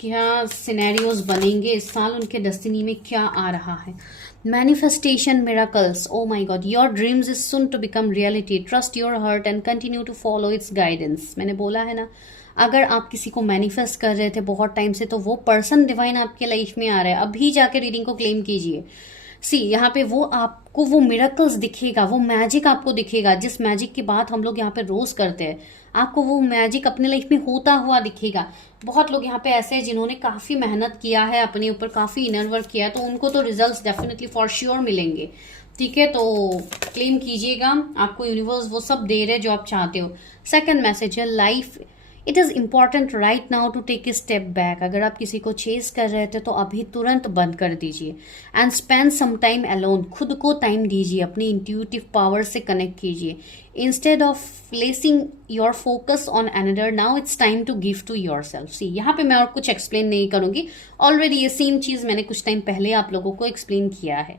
क्या सिनेरियोज बनेंगे इस साल, उनके डेस्टिनी में क्या आ रहा है। Manifestation miracles, oh my god, your dreams is soon to become reality, trust your heart and continue to follow its guidance. मैंने बोला है ना, अगर आप किसी को मैनिफेस्ट कर रहे थे बहुत टाइम से, तो वो पर्सन डिवाइन आपके लाइफ में आ रहा है, अभी जाके रीडिंग को क्लेम कीजिए। सी यहाँ पे वो आपको वो मिरेकल्स दिखेगा, वो मैजिक आपको दिखेगा, जिस मैजिक की बात हम लोग यहाँ पे रोज करते हैं, आपको वो मैजिक अपने लाइफ में होता हुआ दिखेगा। बहुत लोग यहाँ पे ऐसे हैं जिन्होंने काफी मेहनत किया है, अपने ऊपर काफी इनर वर्क किया है, तो उनको तो रिजल्ट्स डेफिनेटली फॉर श्योर मिलेंगे, ठीक है। तो क्लेम कीजिएगा, आपको यूनिवर्स वो सब दे रहे हैं जो आप चाहते हो। सेकंड मैसेज है life, it is important right now to take a step back. अगर आप किसी को चेस कर रहे थे तो अभी तुरंत बंद कर दीजिए। And spend some time alone, खुद को टाइम दीजिए, अपने इंट्यूटिव पावर से कनेक्ट कीजिए। Instead of placing your focus on another, now it's time to give to yourself. See यहाँ पे मैं और कुछ एक्सप्लेन नहीं करूंगी, ऑलरेडी ये सेम चीज मैंने कुछ टाइम पहले आप लोगों को एक्सप्लेन किया है,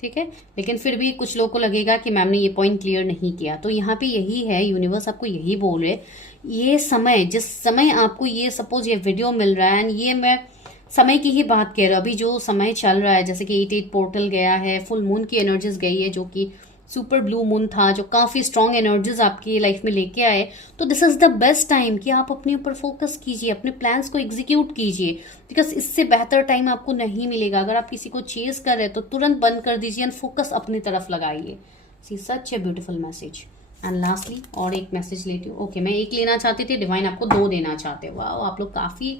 ठीक है। लेकिन फिर भी कुछ लोगों को लगेगा कि मैम ने ये पॉइंट क्लियर नहीं किया, तो यहाँ पे यही है, यूनिवर्स आपको यही बोल रहे, ये समय, जिस समय आपको ये सपोज ये वीडियो मिल रहा है, एंड ये मैं समय की ही बात कह रहा हूँ, अभी जो समय चल रहा है, जैसे कि 88 पोर्टल गया है, फुल मून की एनर्जीज गई है, जो कि सुपर ब्लू मून था, जो काफी स्ट्रॉन्ग एनर्जीज आपकी लाइफ में लेके आए। तो this is the best time कि आप अपने ऊपर फोकस कीजिए, अपने प्लान्स को एग्जीक्यूट कीजिए, बिकॉज इससे बेहतर टाइम आपको नहीं मिलेगा। अगर आप किसी को चेस कर रहे हैं तो तुरंत बंद कर दीजिए एंड फोकस अपनी तरफ लगाइए। See such a beautiful message. And lastly और एक मैसेज लेती हूँ। ओके, मैं एक लेना चाहती थी, डिवाइन आपको 2 देना चाहते। वाह, आप लोग काफी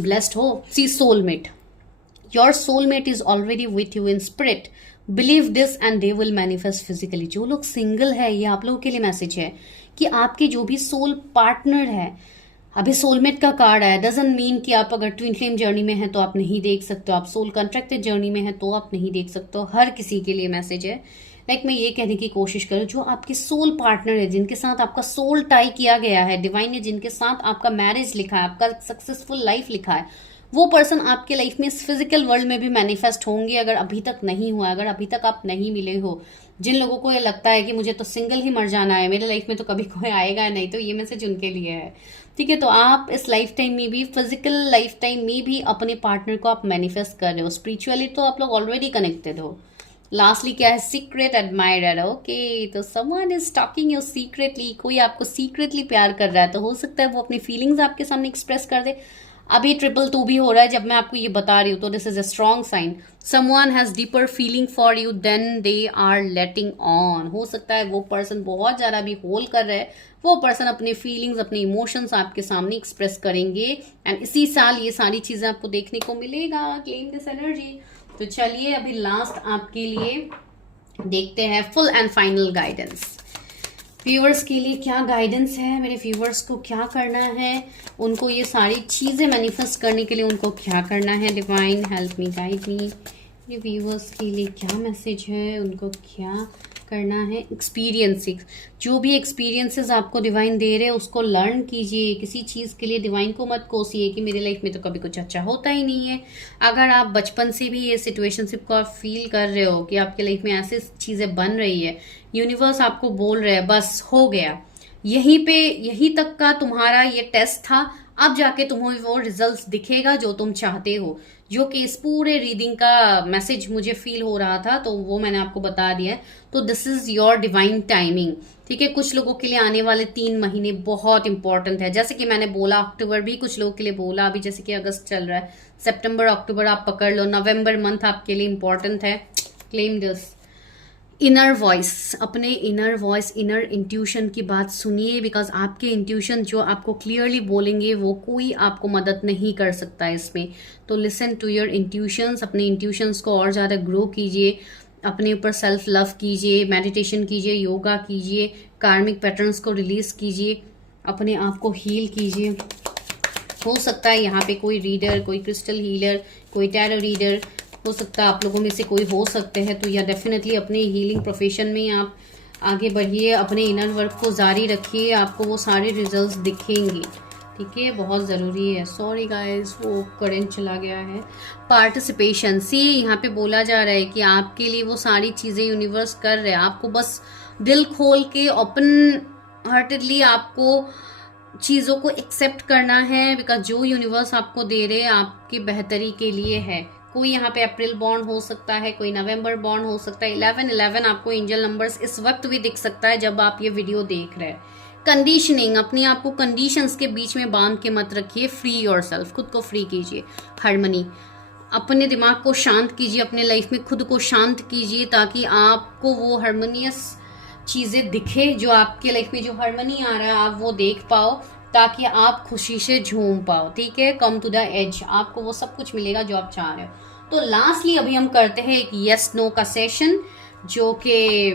ब्लेस्ड हो। See soulmate, your soulmate is already with you in spirit, believe this and they will manifest physically. जो लोग सिंगल है, ये आप लोगों के लिए मैसेज है कि आपके जो भी सोल पार्टनर है, अभी सोलमेट का कार्ड आया, डजंट मीन कि आप अगर ट्विन फ्लेम जर्नी में हैं तो आप नहीं देख सकते हो, आप सोल कॉन्ट्रैक्टेड जर्नी में हैं तो आप नहीं देख सकते हो, हर किसी के लिए मैसेज है। लाइक मैं ये कहने की कोशिश करूँ, जो आपके सोल पार्टनर है, जिनके साथ आपका सोल टाई किया गया है डिवाइन ने, जिनके साथ आपका मैरिज लिखा है, आपका सक्सेसफुल लाइफ लिखा है, वो पर्सन आपके लाइफ में इस फिजिकल वर्ल्ड में भी मैनिफेस्ट होंगे। अगर अभी तक नहीं हुआ, अगर अभी तक आप नहीं मिले हो, जिन लोगों को ये लगता है कि मुझे तो सिंगल ही मर जाना है, मेरे लाइफ में तो कभी कोई आएगा नहीं, तो ये मैसेज उनके लिए है। ठीक है, तो आप इस लाइफ टाइम में भी, फिजिकल लाइफ टाइम में भी अपने पार्टनर को आप मैनिफेस्ट कर रहे हो। स्पिरिचुअली तो आप लोग ऑलरेडी कनेक्टेड हो। लास्टली क्या है, सीक्रेट एडमायरर। ओके, तो someone is talking you secretly, कोई आपको सीक्रेटली प्यार कर रहा है, तो हो सकता है वो अपनी फीलिंग्स आपके सामने एक्सप्रेस कर दे। अभी 222 भी हो रहा है जब मैं आपको ये बता रही हूँ, तो this is a strong sign. Someone has deeper feeling for you then they are letting on. हो सकता है वो पर्सन बहुत ज्यादा भी होल्ड कर रहे हैं, वो पर्सन अपने फीलिंग्स, अपने इमोशंस आपके सामने एक्सप्रेस करेंगे, एंड इसी साल ये सारी चीजें आपको देखने को मिलेगा। Claim this energy. तो चलिए अभी लास्ट आपके लिए देखते हैं full and final guidance. Viewers के लिए क्या गाइडेंस है, मेरे व्यूअर्स को क्या करना है, उनको ये सारी चीज़ें मैनिफेस्ट करने के लिए उनको क्या करना है। Divine help me, guide me. मेरे व्यूअर्स के लिए क्या मैसेज है, उनको क्या करना है। एक्सपीरियंसेस, जो भी एक्सपीरियंसेस आपको डिवाइन दे रहे हैं उसको लर्न कीजिए। किसी चीज़ के लिए डिवाइन को मत कोसिए कि मेरे लाइफ में तो कभी कुछ अच्छा होता ही नहीं है। अगर आप बचपन से भी ये सिचुएशनशिप को आप फील कर रहे हो कि आपके लाइफ में ऐसे चीज़ें बन रही है, यूनिवर्स आपको बोल रहे हैं बस हो गया, यहीं तक का तुम्हारा ये टेस्ट था, अब जाके तुम्हें वो रिजल्ट्स दिखेगा जो तुम चाहते हो। जो कि इस पूरे रीडिंग का मैसेज मुझे फील हो रहा था, तो वो मैंने आपको बता दिया है। तो this is your divine timing. ठीक है, कुछ लोगों के लिए आने वाले 3 महीने बहुत इंपॉर्टेंट है। जैसे कि मैंने बोला अक्टूबर भी कुछ लोगों के लिए बोला, अभी जैसे कि अगस्त चल रहा है, सितंबर अक्टूबर आप पकड़ लो, नवंबर मंथ आपके लिए इंपॉर्टेंट है। क्लेम दिस इनर वॉइस, अपने इनर वॉइस, इनर इंट्यूशन की बात सुनिए, बिकॉज आपके इंट्यूशन जो आपको क्लियरली बोलेंगे वो कोई आपको मदद नहीं कर सकता इसमें। तो लिसन टू योर इंट्यूशंस, अपने इंट्यूशंस को और ज़्यादा ग्रो कीजिए, अपने ऊपर सेल्फ लव कीजिए, मेडिटेशन कीजिए, योगा कीजिए, कार्मिक पैटर्न्स को रिलीज कीजिए, अपने आप को हील कीजिए। हो सकता है यहाँ पे कोई रीडर, कोई क्रिस्टल हीलर, कोई टैरो रीडर हो सकता है, आप लोगों में से कोई हो सकते हैं। तो या डेफिनेटली अपने हीलिंग प्रोफेशन में आप आगे बढ़िए, अपने इनर वर्क को जारी रखिए, आपको वो सारे रिजल्ट्स दिखेंगे। ठीक है, बहुत ज़रूरी है। सॉरी गाइस, वो करंट चला गया है। पार्टिसिपेशन, सी यहाँ पे बोला जा रहा है कि आपके लिए वो सारी चीज़ें यूनिवर्स कर रहे हैं, आपको बस दिल खोल के ओपन हार्टेडली आपको चीज़ों को एक्सेप्ट करना है, बिकॉज जो यूनिवर्स आपको दे रहे हैं आपकी बेहतरी के लिए है। कोई यहाँ पे अप्रैल बॉर्न हो सकता है, कोई नवंबर बॉर्न हो सकता है। 1111 आपको एंजल नंबर्स इस वक्त भी दिख सकता है जब आप ये वीडियो देख रहे हैं। कंडीशनिंग, अपने आप को कंडीशंस के बीच में बांध के मत रखिए, फ्री योरसेल्फ, खुद को फ्री कीजिए। हार्मनी, अपने दिमाग को शांत कीजिए, अपने लाइफ में खुद को शांत कीजिए ताकि आपको वो हार्मोनियस चीज़ें दिखे, जो आपके लाइफ में जो हार्मनी आ रहा है आप वो देख पाओ, ताकि आप खुशी से झूम पाओ। ठीक है, कम टू द एज, आपको वो सब कुछ मिलेगा जो आप चाह रहे हो। तो लास्टली अभी हम करते हैं एक यस नो का सेशन, जो कि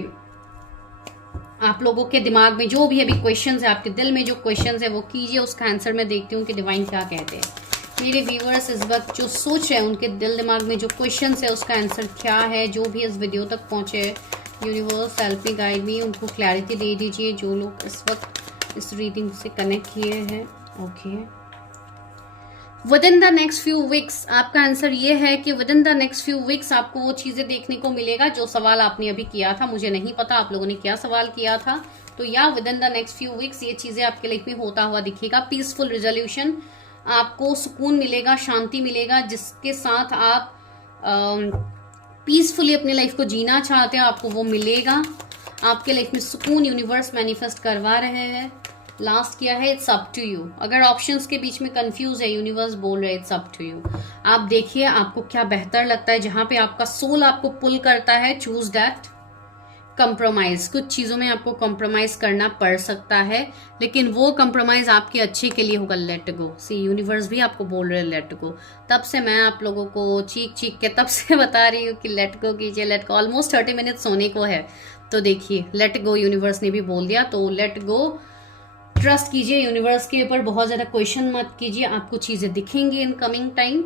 आप लोगों के दिमाग में जो भी अभी क्वेश्चंस है, आपके दिल में जो क्वेश्चंस है वो कीजिए, उसका आंसर मैं देखती हूँ कि डिवाइन क्या कहते हैं। मेरे व्यूअर्स इस वक्त जो सोच रहे हैं, उनके दिल दिमाग में जो क्वेश्चंस है उसका आंसर क्या है, जो भी इस वीडियो तक पहुंचे, यूनिवर्स हेल्प मी, गाइड मी, उनको क्लैरिटी दे दीजिए, जो लोग इस वक्त इस रीडिंग से कनेक्ट किए हैं। Okay, with in the next few weeks, आपका आंसर ये है कि with in the next few weeks आपको वो चीज़ें देखने को मिलेगा जो सवाल आपने अभी किया था। मुझे नहीं पता आप लोगों ने क्या सवाल किया था, तो या with in the next few weeks ये चीज़ें आपके लाइफ में होता हुआ दिखेगा। पीसफुल रिजोल्यूशन, आपको सुकून मिलेगा, शांति मिलेगा, जिसके साथ आप पीसफुली अपनी लाइफ को जीना चाहते हो, आपको वो मिलेगा। आपके लाइफ में सुकून यूनिवर्स मैनिफेस्ट करवा रहे हैं। लास्ट किया है, इट्स अप टू यू। अगर ऑप्शंस के बीच में कंफ्यूज है, यूनिवर्स बोल रहे हैं इट्स अप टू यू। आप देखिए आपको क्या बेहतर लगता है, जहां पे आपका सोल आपको पुल करता है, चूज दैट। कंप्रोमाइज, कुछ चीज़ों में आपको कंप्रोमाइज करना पड़ सकता है, लेकिन वो कंप्रोमाइज आपके अच्छे के लिए होगा। लेट गो, सी यूनिवर्स भी आपको बोल रहे हैं लेट गो। तब से मैं आप लोगों को चीख के तब से बता रही हूँ कि लेट गो कीजिए, लेट गो। ऑलमोस्ट 30 मिनट सोने को है, तो देखिए लेट गो यूनिवर्स ने भी बोल दिया, तो लेट गो। ट्रस्ट कीजिए यूनिवर्स के ऊपर, बहुत ज़्यादा क्वेश्चन मत कीजिए, आपको चीज़ें दिखेंगी इन कमिंग टाइम।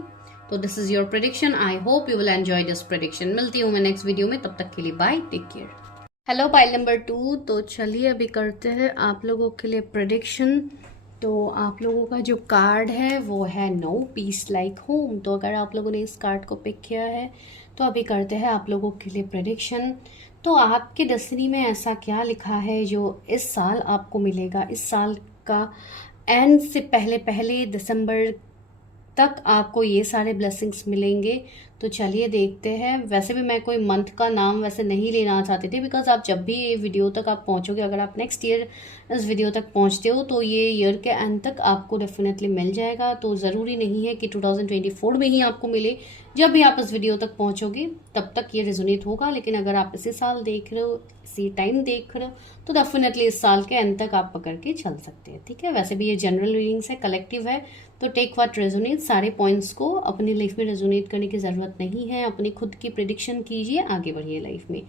तो this is your prediction, I hope you will enjoy this prediction. मिलती हूँ मैं नेक्स्ट वीडियो में, तब तक के लिए bye, take care. Hello pile number 2। तो चलिए अभी करते हैं आप लोगों के लिए प्रेडिक्शन। तो आप लोगों का जो कार्ड है वो है नो पीस लाइक होम। तो अगर आप लोगों ने इस कार्ड को पिक किया है तो अभी करते हैं आप लोगों के लिए प्रेडिक्शन। तो आपके डेस्टिनी में ऐसा क्या लिखा है जो इस साल आपको मिलेगा। इस साल का एंड से पहले पहले दिसंबर तक आपको ये सारे ब्लेसिंग्स मिलेंगे। तो चलिए देखते हैं। वैसे भी मैं कोई मंथ का नाम वैसे नहीं लेना चाहती थी, बिकॉज आप जब भी ये वीडियो तक आप पहुंचोगे, अगर आप नेक्स्ट ईयर इस वीडियो तक पहुंचते हो तो ये ईयर के एंड तक आपको डेफिनेटली मिल जाएगा। तो ज़रूरी नहीं है कि 2024 में ही आपको मिले। जब भी आप इस वीडियो तक पहुंचोगे तब तक ये रेजोनेट होगा। लेकिन अगर आप इसी साल देख रहे हो, इसी टाइम देख रहे हो, तो डेफिनेटली इस साल के एंड तक आप पकड़ के चल सकते हैं। ठीक है, वैसे भी ये जनरल रीडिंग्स है, कलेक्टिव है, तो टेक व्हाट रेजोनेट। सारे पॉइंट्स को अपनी लाइफ में रेजोनेट करने की ज़रूरत नहीं है। अपनी खुद की प्रिडिक्शन कीजिए, आगे बढ़िए लाइफ में।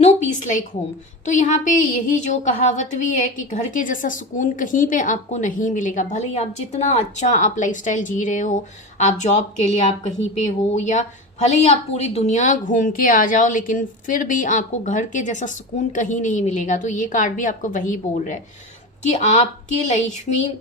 No peace like home. तो यहाँ पे यही जो कहावत भी है कि घर के जैसा सुकून कहीं पे आपको नहीं मिलेगा। भले ही आप जितना अच्छा आप लाइफस्टाइल जी रहे हो, आप जॉब के लिए आप कहीं पे हो, या भले ही आप पूरी दुनिया घूम के आ जाओ, लेकिन फिर भी आपको घर के जैसा सुकून कहीं नहीं मिलेगा। तो ये कार्ड भी आपको वही बोल रहा है कि आपके लाइफ में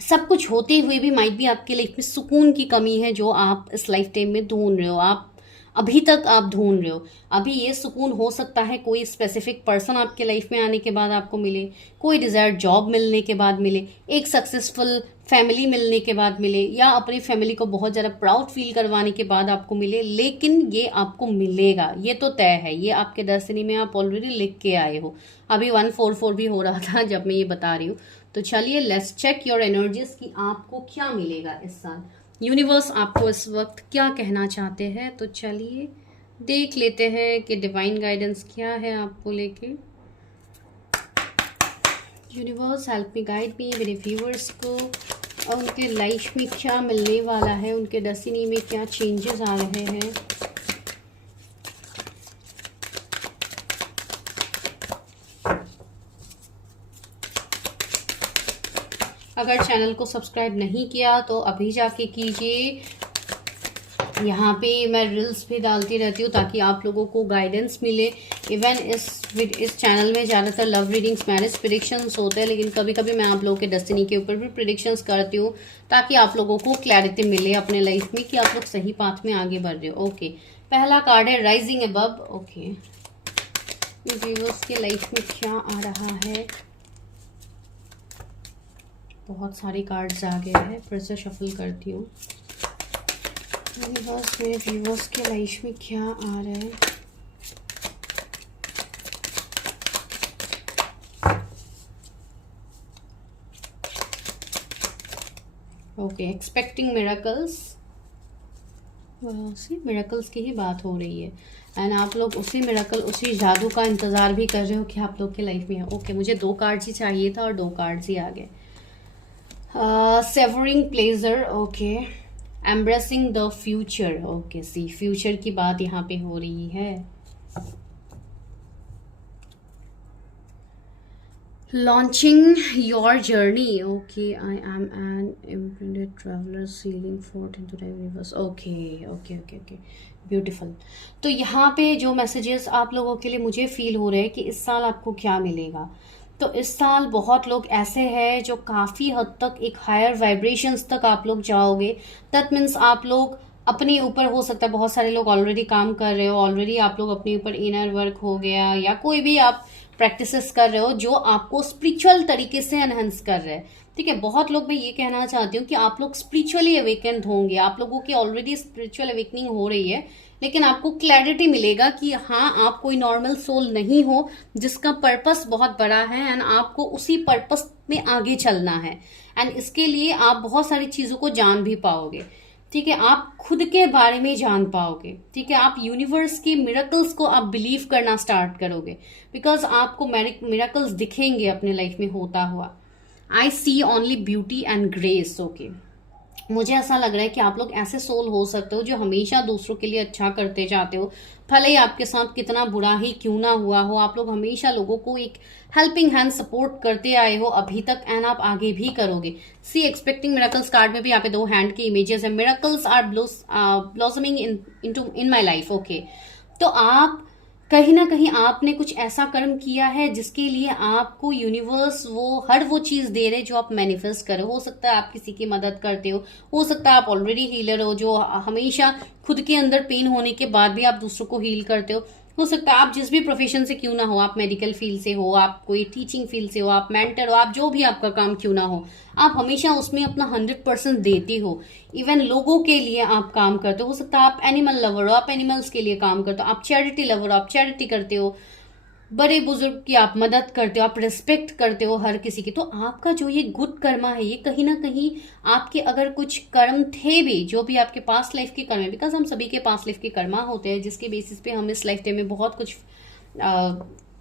सब कुछ होते हुए भी माइट भी आपके लाइफ में सुकून की कमी है, जो आप इस लाइफ टाइम में ढूंढ रहे हो, आप अभी तक आप ढूंढ रहे हो। अभी ये सुकून हो सकता है कोई स्पेसिफिक पर्सन आपके लाइफ में आने के बाद आपको मिले, कोई डिजायर्ड जॉब मिलने के बाद मिले, एक सक्सेसफुल फैमिली मिलने के बाद मिले, या अपनी फैमिली को बहुत ज़्यादा प्राउड फील करवाने के बाद आपको मिले। लेकिन ये आपको मिलेगा, ये तो तय है। ये आपके डेस्टिनी में आप ऑलरेडी लिख के आए हो। अभी 144 भी हो रहा था जब मैं ये बता रही हूँ। तो चलिए लेट्स चेक योर एनर्जीज कि आपको क्या मिलेगा इस साल। यूनिवर्स आपको इस वक्त क्या कहना चाहते हैं। तो चलिए देख लेते हैं कि डिवाइन गाइडेंस क्या है आपको लेके। Universe help me guide me, मेरे व्यूअर्स को और उनके लाइफ में क्या मिलने वाला है, उनके डेस्टिनी में क्या चेंजेस आ रहे हैं। अगर चैनल को सब्सक्राइब नहीं किया तो अभी जाके कीजिए। यहाँ पे मैं रील्स भी डालती रहती हूँ ताकि आप लोगों को गाइडेंस मिले। इवन इस चैनल में ज़्यादातर लव रीडिंग्स, मैरिज प्रेडिक्शंस होते हैं, लेकिन कभी कभी मैं आप लोगों के डेस्टिनी के ऊपर भी प्रेडिक्शंस करती हूँ ताकि आप लोगों को क्लैरिटी मिले अपने लाइफ में कि आप लोग सही पाथ में आगे बढ़ रहे हो। ओके, पहला कार्ड है राइजिंग अबव। ओके, व्यूअर्स की लाइफ में क्या आ रहा है। बहुत सारे कार्ड्स आ गए हैं, फिर से शफल करती हूँ। यूनिवर्स में व्यूअर्स के लाइफ में क्या आ रहा है। Okay, expecting miracles. See miracles की ही बात हो रही है एंड आप लोग उसी मिरेकल, उसी जादू का इंतज़ार भी कर रहे हो कि आप लोग की लाइफ में है। ओके, मुझे 2 कार्ड्स ही चाहिए था और 2 कार्ड्स ही आ गए। Savouring pleasure. Okay, embracing the future. Okay, see future की बात यहाँ पे हो रही है। Launching your journey. Okay, I am an imprinted traveller sailing forth into the universe. Okay okay okay okay, beautiful. तो यहाँ पे जो मैसेजेस आप लोगों के लिए मुझे फील हो रहे हैं कि इस साल आपको क्या मिलेगा। तो इस साल बहुत लोग ऐसे हैं जो काफ़ी हद तक एक हायर वाइब्रेशंस तक आप लोग जाओगे। दैट मीन्स आप लोग अपने ऊपर, हो सकता है बहुत सारे लोग ऑलरेडी काम कर रहे हो, ऑलरेडी आप लोग अपने ऊपर इनर वर्क हो गया, या कोई भी आप प्रैक्टिसेस कर रहे हो जो आपको स्पिरिचुअल तरीके से एनहेंस कर रहे हैं। ठीक है, बहुत लोग, मैं ये कहना चाहती हूँ कि आप लोग स्पिरिचुअली अवेकेंड होंगे, आप लोगों की ऑलरेडी स्पिरिचुअल अवेकनिंग हो रही है, लेकिन आपको क्लैरिटी मिलेगा कि हाँ, आप कोई नॉर्मल सोल नहीं हो जिसका पर्पस बहुत बड़ा है एंड आपको उसी पर्पस में आगे चलना है। एंड इसके लिए आप बहुत सारी चीज़ों को जान भी पाओगे। ठीक है, आप खुद के बारे में जान पाओगे। ठीक है, आप यूनिवर्स की मिरेकल्स को आप बिलीव करना स्टार्ट करोगे, बिकॉज आपको मिरेकल्स दिखेंगे अपने लाइफ में होता हुआ। I see only beauty and grace. Okay, मुझे ऐसा लग रहा है कि आप लोग ऐसे सोल हो सकते हो जो हमेशा दूसरों के लिए अच्छा करते जाते हो, भले ही आपके साथ कितना बुरा ही क्यों ना हुआ हो। आप लोग हमेशा लोगों को एक हेल्पिंग हैंड सपोर्ट करते आए हो अभी तक, एंड आप आगे भी करोगे। सी एक्सपेक्टिंग मिरेकल्स कार्ड में भी यहाँ पे 2 हैंड की इमेजेस है। Miracles are blossoming in my life. Okay, तो आप कहीं ना कहीं आपने कुछ ऐसा कर्म किया है जिसके लिए आपको यूनिवर्स वो चीज दे रहे जो आप मैनिफेस्ट करो। हो सकता है आप किसी की मदद करते हो सकता है आप ऑलरेडी हीलर हो जो हमेशा खुद के अंदर पेन होने के बाद भी आप दूसरों को हील करते हो सकता है आप जिस भी प्रोफेशन से क्यों ना हो, आप मेडिकल फील्ड से हो, आप कोई टीचिंग फील्ड से हो, आप मेंटर हो, आप जो भी आपका काम क्यों ना हो, आप हमेशा उसमें अपना 100% देते हो। इवन लोगों के लिए आप काम करते हो सकता है आप एनिमल लवर हो, आप एनिमल्स के लिए काम करते हो, आप चैरिटी लवर हो, आप चैरिटी करते हो, बड़े बुजुर्ग की आप मदद करते हो, आप रिस्पेक्ट करते हो हर किसी की। तो आपका जो ये गुड कर्मा है ये कहीं ना कहीं आपके अगर कुछ कर्म थे भी जो भी आपके पास्ट लाइफ के कर्म है, बिकॉज हम सभी के पास्ट लाइफ के कर्मा होते हैं जिसके बेसिस पे हम इस लाइफ टाइम में बहुत कुछ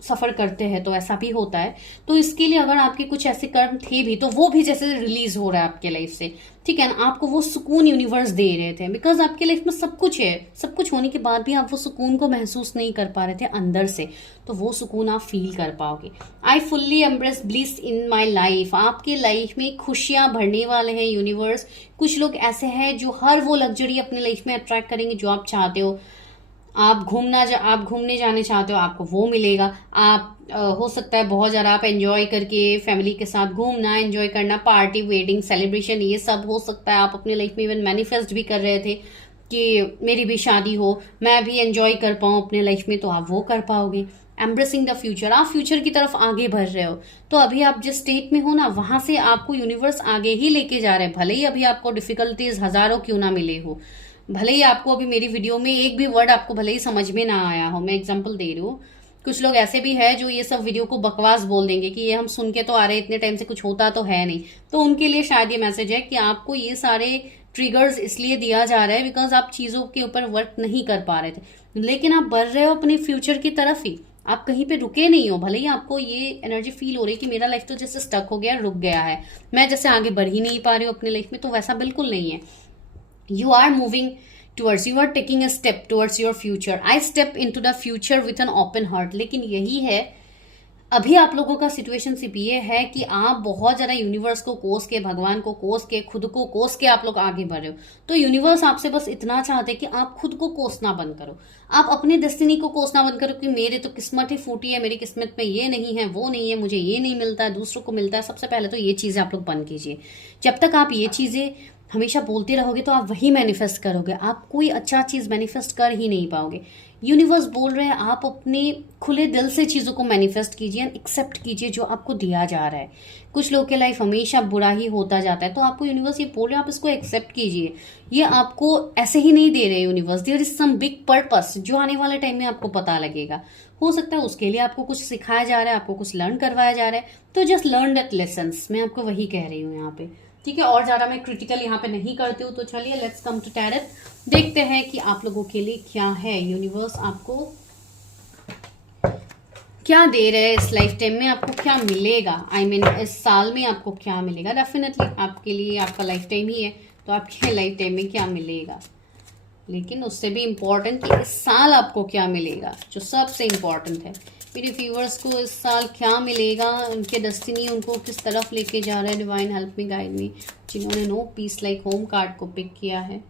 सफर करते हैं, तो ऐसा भी होता है। तो इसके लिए अगर आपके कुछ ऐसे कर्म थे भी तो वो भी जैसे रिलीज हो रहा है आपके लाइफ से, ठीक है ना, आपको वो सुकून यूनिवर्स दे रहे थे बिकॉज आपके लाइफ में सब कुछ है, सब कुछ होने के बाद भी आप वो सुकून को महसूस नहीं कर पा रहे थे अंदर से, तो वो सुकून आप फील कर पाओगे। I fully embrace bliss in my life, आपके लाइफ में खुशियां भरने वाले हैं यूनिवर्स। कुछ लोग ऐसे हैं जो हर वो लग्जरी अपने लाइफ में अट्रैक्ट करेंगे जो आप चाहते हो। आप घूमने जाने चाहते हो, आपको वो मिलेगा। आप हो सकता है बहुत ज़्यादा आप एंजॉय करके फैमिली के साथ घूमना, एंजॉय करना, पार्टी, वेडिंग, सेलिब्रेशन, ये सब हो सकता है आप अपने लाइफ में इवन मैनिफेस्ट भी कर रहे थे कि मेरी भी शादी हो, मैं भी एंजॉय कर पाऊँ अपने लाइफ में, तो आप वो कर पाओगे। एम्ब्रेसिंग द फ्यूचर, आप फ्यूचर की तरफ आगे बढ़ रहे हो। तो अभी आप जिस स्टेट में हो ना वहां से आपको यूनिवर्स आगे ही लेके जा रहे हैं, भले ही अभी आपको डिफिकल्टीज हजारों क्यों ना मिले हो, भले ही आपको अभी मेरी वीडियो में एक भी वर्ड आपको भले ही समझ में ना आया हो, मैं एग्जांपल दे रही हूँ। कुछ लोग ऐसे भी है जो ये सब वीडियो को बकवास बोल देंगे कि ये हम सुन के तो आ रहे इतने टाइम से, कुछ होता तो है नहीं। तो उनके लिए शायद ये मैसेज है कि आपको ये सारे ट्रिगर्स इसलिए दिया जा रहा है बिकॉज आप चीजों के ऊपर वर्क नहीं कर पा रहे थे, लेकिन आप बढ़ रहे हो अपने फ्यूचर की तरफ ही, आप कहीं पे रुके नहीं हो। भले ही आपको ये एनर्जी फील हो रही है कि मेरा लाइफ तो जैसे स्टक हो गया, रुक गया है, मैं जैसे आगे बढ़ ही नहीं पा रही हूँ अपने लाइफ में, तो वैसा बिल्कुल नहीं है। You are moving towards, you are taking a step towards your future. I step into the future with an open heart. लेकिन यही है अभी आप लोगों का सिचुएशनशिप ये है कि आप बहुत ज्यादा यूनिवर्स को कोस के, भगवान को कोस के, खुद को कोस के आप लोग आगे बढ़ रहे हो। तो यूनिवर्स आपसे बस इतना चाहते कि आप खुद को कोसना बंद करो, आप अपने डेस्टिनी को कोसना बंद करो कि मेरे तो किस्मत ही फूटी है, मेरी किस्मत में ये नहीं है, वो नहीं है, मुझे ये नहीं मिलता है, दूसरों को मिलता है। सबसे पहले तो ये चीजें आप लोग बंद कीजिए। जब तक आप ये चीजें हमेशा बोलते रहोगे तो आप वही मैनिफेस्ट करोगे, आप कोई अच्छा चीज मैनिफेस्ट कर ही नहीं पाओगे। यूनिवर्स बोल रहे हैं आप अपने खुले दिल से चीजों को मैनिफेस्ट कीजिए, एक्सेप्ट कीजिए जो आपको दिया जा रहा है। कुछ लोग के लाइफ हमेशा बुरा ही होता जाता है, तो आपको यूनिवर्स ये बोल रहे हैं आप इसको एक्सेप्ट कीजिए। ये आपको ऐसे ही नहीं दे रहे universe, there is some big purpose जो आने वाले टाइम में आपको पता लगेगा। हो सकता है उसके लिए आपको कुछ सिखाया जा रहा है, आपको कुछ लर्न करवाया जा रहा है, तो जस्ट लर्न दैट लेसन्स। मैं आपको वही कह रही हूँ यहाँ पे, ठीक है। और ज्यादा मैं क्रिटिकल यहाँ पे नहीं करती हूँ। तो चलिए लेट्स कम टू टैरट, देखते हैं कि आप लोगों के लिए क्या है, यूनिवर्स आपको क्या दे रहे हैं इस लाइफ टाइम में, आपको क्या मिलेगा, आई मीन इस साल में आपको क्या मिलेगा। डेफिनेटली आपके लिए आपका लाइफ टाइम ही है, तो आपके लाइफ टाइम में क्या मिलेगा, लेकिन उससे भी इम्पोर्टेंट कि इस साल आपको क्या मिलेगा, जो सबसे इम्पोर्टेंट है। मेरे व्यूवर्स को इस साल क्या मिलेगा, उनके डेस्टिनी उनको किस तरफ लेके जा रहा है। Divine help me, guide me. जिन्होंने no peace like home card को पिक किया है,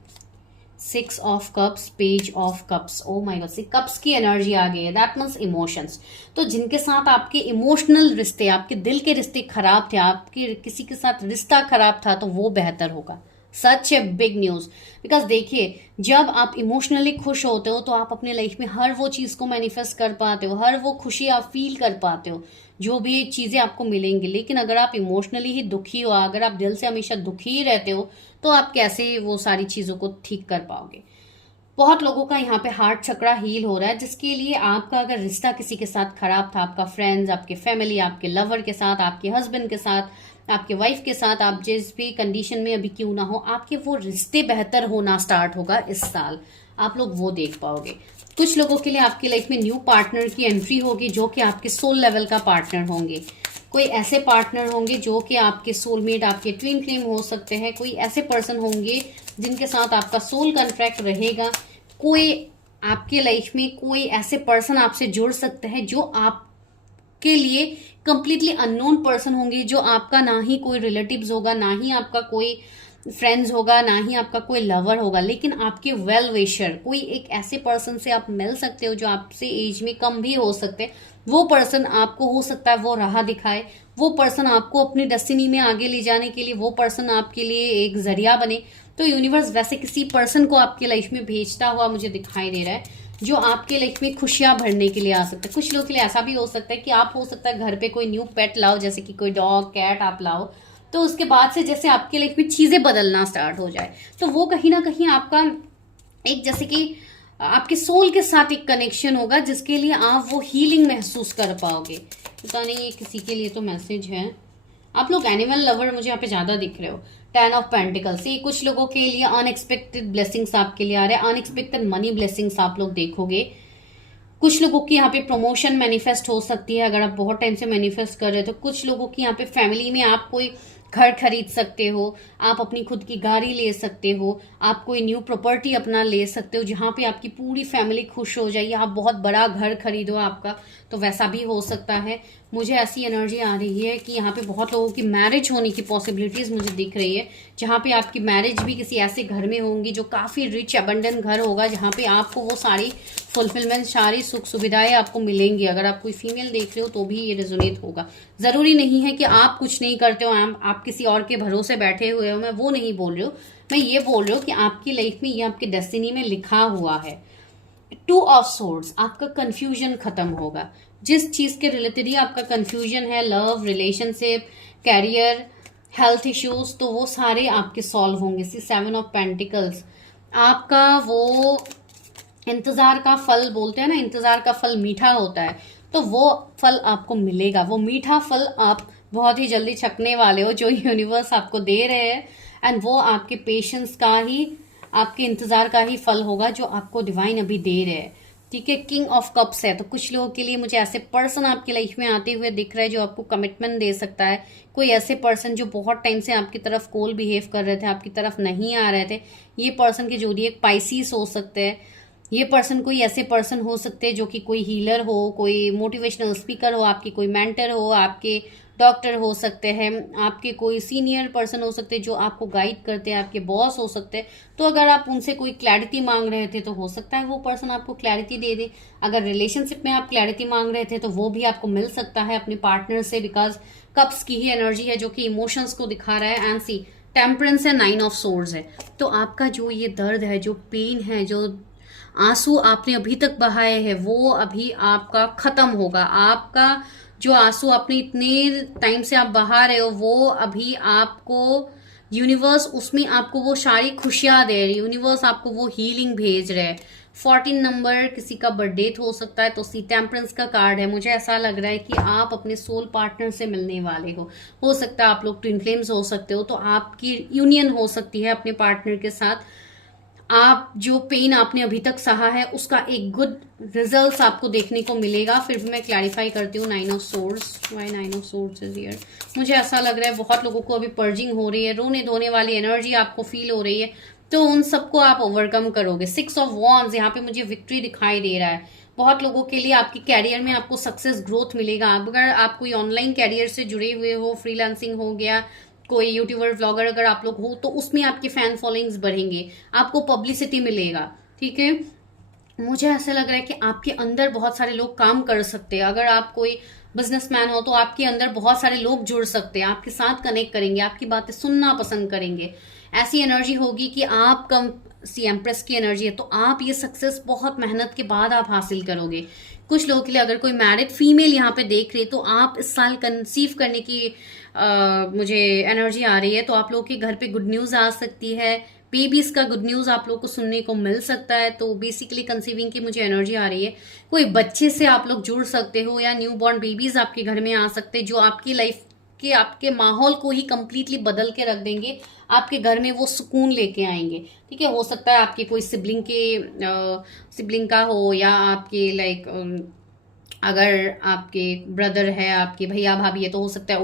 6 of cups, page of cups, oh my God, cups की एनर्जी आ गई है, दैट मीन्स इमोशंस। तो जिनके साथ आपके इमोशनल रिश्ते, आपके दिल के रिश्ते खराब थे, आपके किसी के साथ रिश्ता खराब था, तो वो बेहतर होगा। सच ए बिग न्यूज, बिकॉज देखिए जब आप इमोशनली खुश होते हो तो आप अपने लाइफ में हर वो चीज को मैनिफेस्ट कर पाते हो, हर वो खुशी आप फील कर पाते हो, जो भी चीजें आपको मिलेंगी। लेकिन अगर आप इमोशनली ही दुखी हो, अगर आप दिल से हमेशा दुखी ही रहते हो, तो आप कैसे वो सारी चीजों को ठीक कर पाओगे। बहुत लोगों का यहाँ पे हार्ट चक्रा हील हो रहा है, जिसके लिए आपका अगर रिश्ता किसी के साथ खराब था, आपका फ्रेंड्स, आपके फैमिली, आपके लवर के साथ, आपके हस्बैंड के साथ, आपके वाइफ के साथ, आप जिस भी कंडीशन में अभी क्यों ना हो, आपके वो रिश्ते बेहतर होना स्टार्ट होगा इस साल, आप लोग वो देख पाओगे। कुछ लोगों के लिए आपकी लाइफ में न्यू पार्टनर की एंट्री होगी जो कि आपके सोल लेवल का पार्टनर होंगे। कोई ऐसे पार्टनर होंगे जो कि आपके सोलमेट, आपके ट्विन फ्लेम हो सकते हैं। कोई ऐसे पर्सन होंगे जिनके साथ आपका सोल कॉन्ट्रैक्ट रहेगा। कोई आपके लाइफ में कोई ऐसे पर्सन आपसे जुड़ सकते हैं जो आपके लिए कंप्लीटली अननोन पर्सन होंगे, जो आपका ना ही कोई रिलेटिव्स होगा, ना ही आपका कोई फ्रेंड्स होगा, ना ही आपका कोई लवर होगा, लेकिन आपके वेल विशर, कोई एक ऐसे पर्सन से आप मिल सकते हो जो आपसे एज में कम भी हो सकते हैं। वो पर्सन आपको हो सकता है वो राह दिखाए, वो पर्सन आपको अपनी डेस्टिनी में आगे ले जाने के लिए, वो पर्सन आपके लिए एक जरिया बने। तो यूनिवर्स वैसे किसी पर्सन को आपके लाइफ में भेजता हुआ मुझे दिखाई दे रहा है, जो आपके लाइफ में खुशियां भरने के लिए आ सकता है। कुछ लोगों के लिए ऐसा भी हो सकता है कि आप हो सकता है घर पे कोई न्यू पेट लाओ, जैसे कि कोई डॉग कैट आप लाओ, तो उसके बाद से जैसे आपके लाइफ में चीजें बदलना स्टार्ट हो जाए, तो वो कहीं ना कहीं आपका एक जैसे कि आपके सोल के साथ एक कनेक्शन होगा, जिसके लिए आप वो हीलिंग महसूस कर पाओगे। पता नहीं ये किसी के लिए तो मैसेज है। आप लोग एनिमल लवर मुझे यहाँ पे ज्यादा दिख रहे हो। 10 ऑफ पेंटिकल्स, ये कुछ लोगों के लिए अनएक्सपेक्टेड ब्लेसिंग्स आपके लिए आ रहे हैं, अनएक्सपेक्टेड मनी ब्लेसिंग्स आप लोग देखोगे। कुछ लोगों की यहाँ पे प्रमोशन मैनिफेस्ट हो सकती है, अगर आप बहुत टाइम से मैनिफेस्ट कर रहे हो तो। कुछ लोगों की यहाँ पे फैमिली में आप कोई घर खरीद सकते हो, आप अपनी खुद की गाड़ी ले सकते हो, आप कोई न्यू प्रॉपर्टी अपना ले सकते हो जहाँ पे आपकी पूरी फैमिली खुश हो जाए, आप बहुत बड़ा घर खरीदो आपका, तो वैसा भी हो सकता है। मुझे ऐसी एनर्जी आ रही है कि यहाँ पे बहुत लोगों की मैरिज होने की पॉसिबिलिटीज मुझे दिख रही है, जहाँ पे आपकी मैरिज भी किसी ऐसे घर में होंगी जो काफी रिच अबंडेंट घर होगा, जहाँ पे आपको वो सारी फुलफिलमेंट, सारी सुख सुविधाएं आपको मिलेंगी। अगर आप कोई फीमेल देख रहे हो तो भी ये रेजोनेट होगा। जरूरी नहीं है कि आप कुछ नहीं करते हो, आप किसी और के भरोसे बैठे हुए हो, मैं वो नहीं बोल रही हूँ। मैं ये बोल रही हूँ कि आपकी लाइफ में ये आपके डेस्टिनी में लिखा हुआ है। 2 ऑफ सोर्ड्स, आपका कंफ्यूजन खत्म होगा। जिस चीज के रिलेटेड ही आपका कंफ्यूजन है, love, relationship, career, health issues, तो वो सारे आपके सॉल्व होंगे। 7 ऑफ पेंटिकल्स, आपका वो इंतजार का फल, बोलते हैं ना इंतजार का फल मीठा होता है, तो वो फल आपको मिलेगा। वो मीठा फल आप बहुत ही जल्दी छकने वाले हो, जो यूनिवर्स आपको दे रहे हैं, एंड वो आपके पेशेंस का ही, आपके इंतजार का ही फल होगा जो आपको डिवाइन अभी दे रहे हैं। ठीक है, किंग ऑफ कप्स है, तो कुछ लोगों के लिए मुझे ऐसे पर्सन आपकी लाइफ में आते हुए दिख रहा है जो आपको कमिटमेंट दे सकता है। कोई ऐसे पर्सन जो बहुत टाइम से आपकी तरफ कोल बिहेव कर रहे थे, आपकी तरफ नहीं आ रहे थे, ये पर्सन के जोड़िए पाइसीस हो सकते हैं। ये पर्सन कोई ऐसे पर्सन हो सकते हैं जो कि कोई हीलर हो, कोई मोटिवेशनल स्पीकर हो, आपकी कोई मेंटर हो, आपके डॉक्टर हो सकते हैं, आपके कोई सीनियर पर्सन हो सकते हैं जो आपको गाइड करते हैं, आपके बॉस हो सकते हैं। तो अगर आप उनसे कोई क्लैरिटी मांग रहे थे तो हो सकता है वो पर्सन आपको क्लैरिटी दे दे। अगर रिलेशनशिप में आप क्लैरिटी मांग रहे थे तो वो भी आपको मिल सकता है अपने पार्टनर से, बिकॉज कप्स की ही एनर्जी है जो कि इमोशंस को दिखा रहा है। एंड सी टेम्परेंस है, 9 ऑफ सोर्ड्स है। तो आपका जो ये दर्द है, जो पेन है, जो आंसू आपने अभी तक बहाए हैं, वो अभी आपका खत्म होगा। आपका जो आंसू आपने इतने टाइम से आप बहा रहे हो, वो अभी आपको यूनिवर्स, उसमें आपको वो सारी खुशियां दे रही, यूनिवर्स आपको वो हीलिंग भेज रहे हैं। 14 नंबर किसी का बर्थडे हो सकता है, तो सी टेम्परेंस का कार्ड है। मुझे ऐसा लग रहा है कि आप अपने सोल पार्टनर से मिलने वाले हो सकता है आप लोग ट्विन फ्लेम्स हो सकते हो, तो आपकी यूनियन हो सकती है अपने पार्टनर के साथ। आप जो पेन आपने अभी तक सहा है उसका एक गुड रिजल्ट आपको देखने को मिलेगा। फिर भी मैं क्लैरिफाई करती हूँ 9 of swords, why 9 of swords is here. मुझे ऐसा लग रहा है बहुत लोगों को अभी पर्जिंग हो रही है, रोने धोने वाली एनर्जी आपको फील हो रही है, तो उन सबको आप ओवरकम करोगे। 6 ऑफ वॉन्ड्स, यहाँ पे मुझे विक्ट्री दिखाई दे रहा है। बहुत लोगों के लिए आपके कैरियर में आपको सक्सेस ग्रोथ मिलेगा। अगर आप कोई ऑनलाइन कैरियर से जुड़े हुए हो, फ्रीलांसिंग हो गया, कोई यूट्यूबर व्लॉगर अगर आप लोग हो, तो उसमें आपके फैन फॉलोइंग्स बढ़ेंगे, आपको पब्लिसिटी मिलेगा। ठीक है, मुझे ऐसा लग रहा है कि आपके अंदर बहुत सारे लोग काम कर सकते हैं। अगर आप कोई बिजनेसमैन हो तो आपके अंदर बहुत सारे लोग जुड़ सकते हैं, आपके साथ कनेक्ट करेंगे, आपकी बातें सुनना पसंद करेंगे। ऐसी एनर्जी होगी कि आप कम, सी एम्प्रेस की एनर्जी है, तो आप ये सक्सेस बहुत मेहनत के बाद आप हासिल करोगे। कुछ लोगों के लिए अगर कोई मैरिड फीमेल यहाँ पे देख रही है, तो आप इस साल कंसीव करने की मुझे एनर्जी आ रही है, तो आप लोगों के घर पे गुड न्यूज आ सकती है। बेबीज का गुड न्यूज आप लोग को सुनने को मिल सकता है। तो बेसिकली कंसीविंग की मुझे एनर्जी आ रही है। कोई बच्चे से आप लोग जुड़ सकते हो, या न्यू बॉर्न बेबीज आपके घर में आ सकते हैं, जो आपकी लाइफ के, आपके माहौल को ही कंप्लीटली बदल के रख देंगे। आपके घर में वो सुकून लेके आएंगे। ठीक है, हो सकता है आपके कोई सिबलिंग का हो, या आपके लाइक अगर आपके ब्रदर है, आपके भैया भाभी है, तो हो सकता है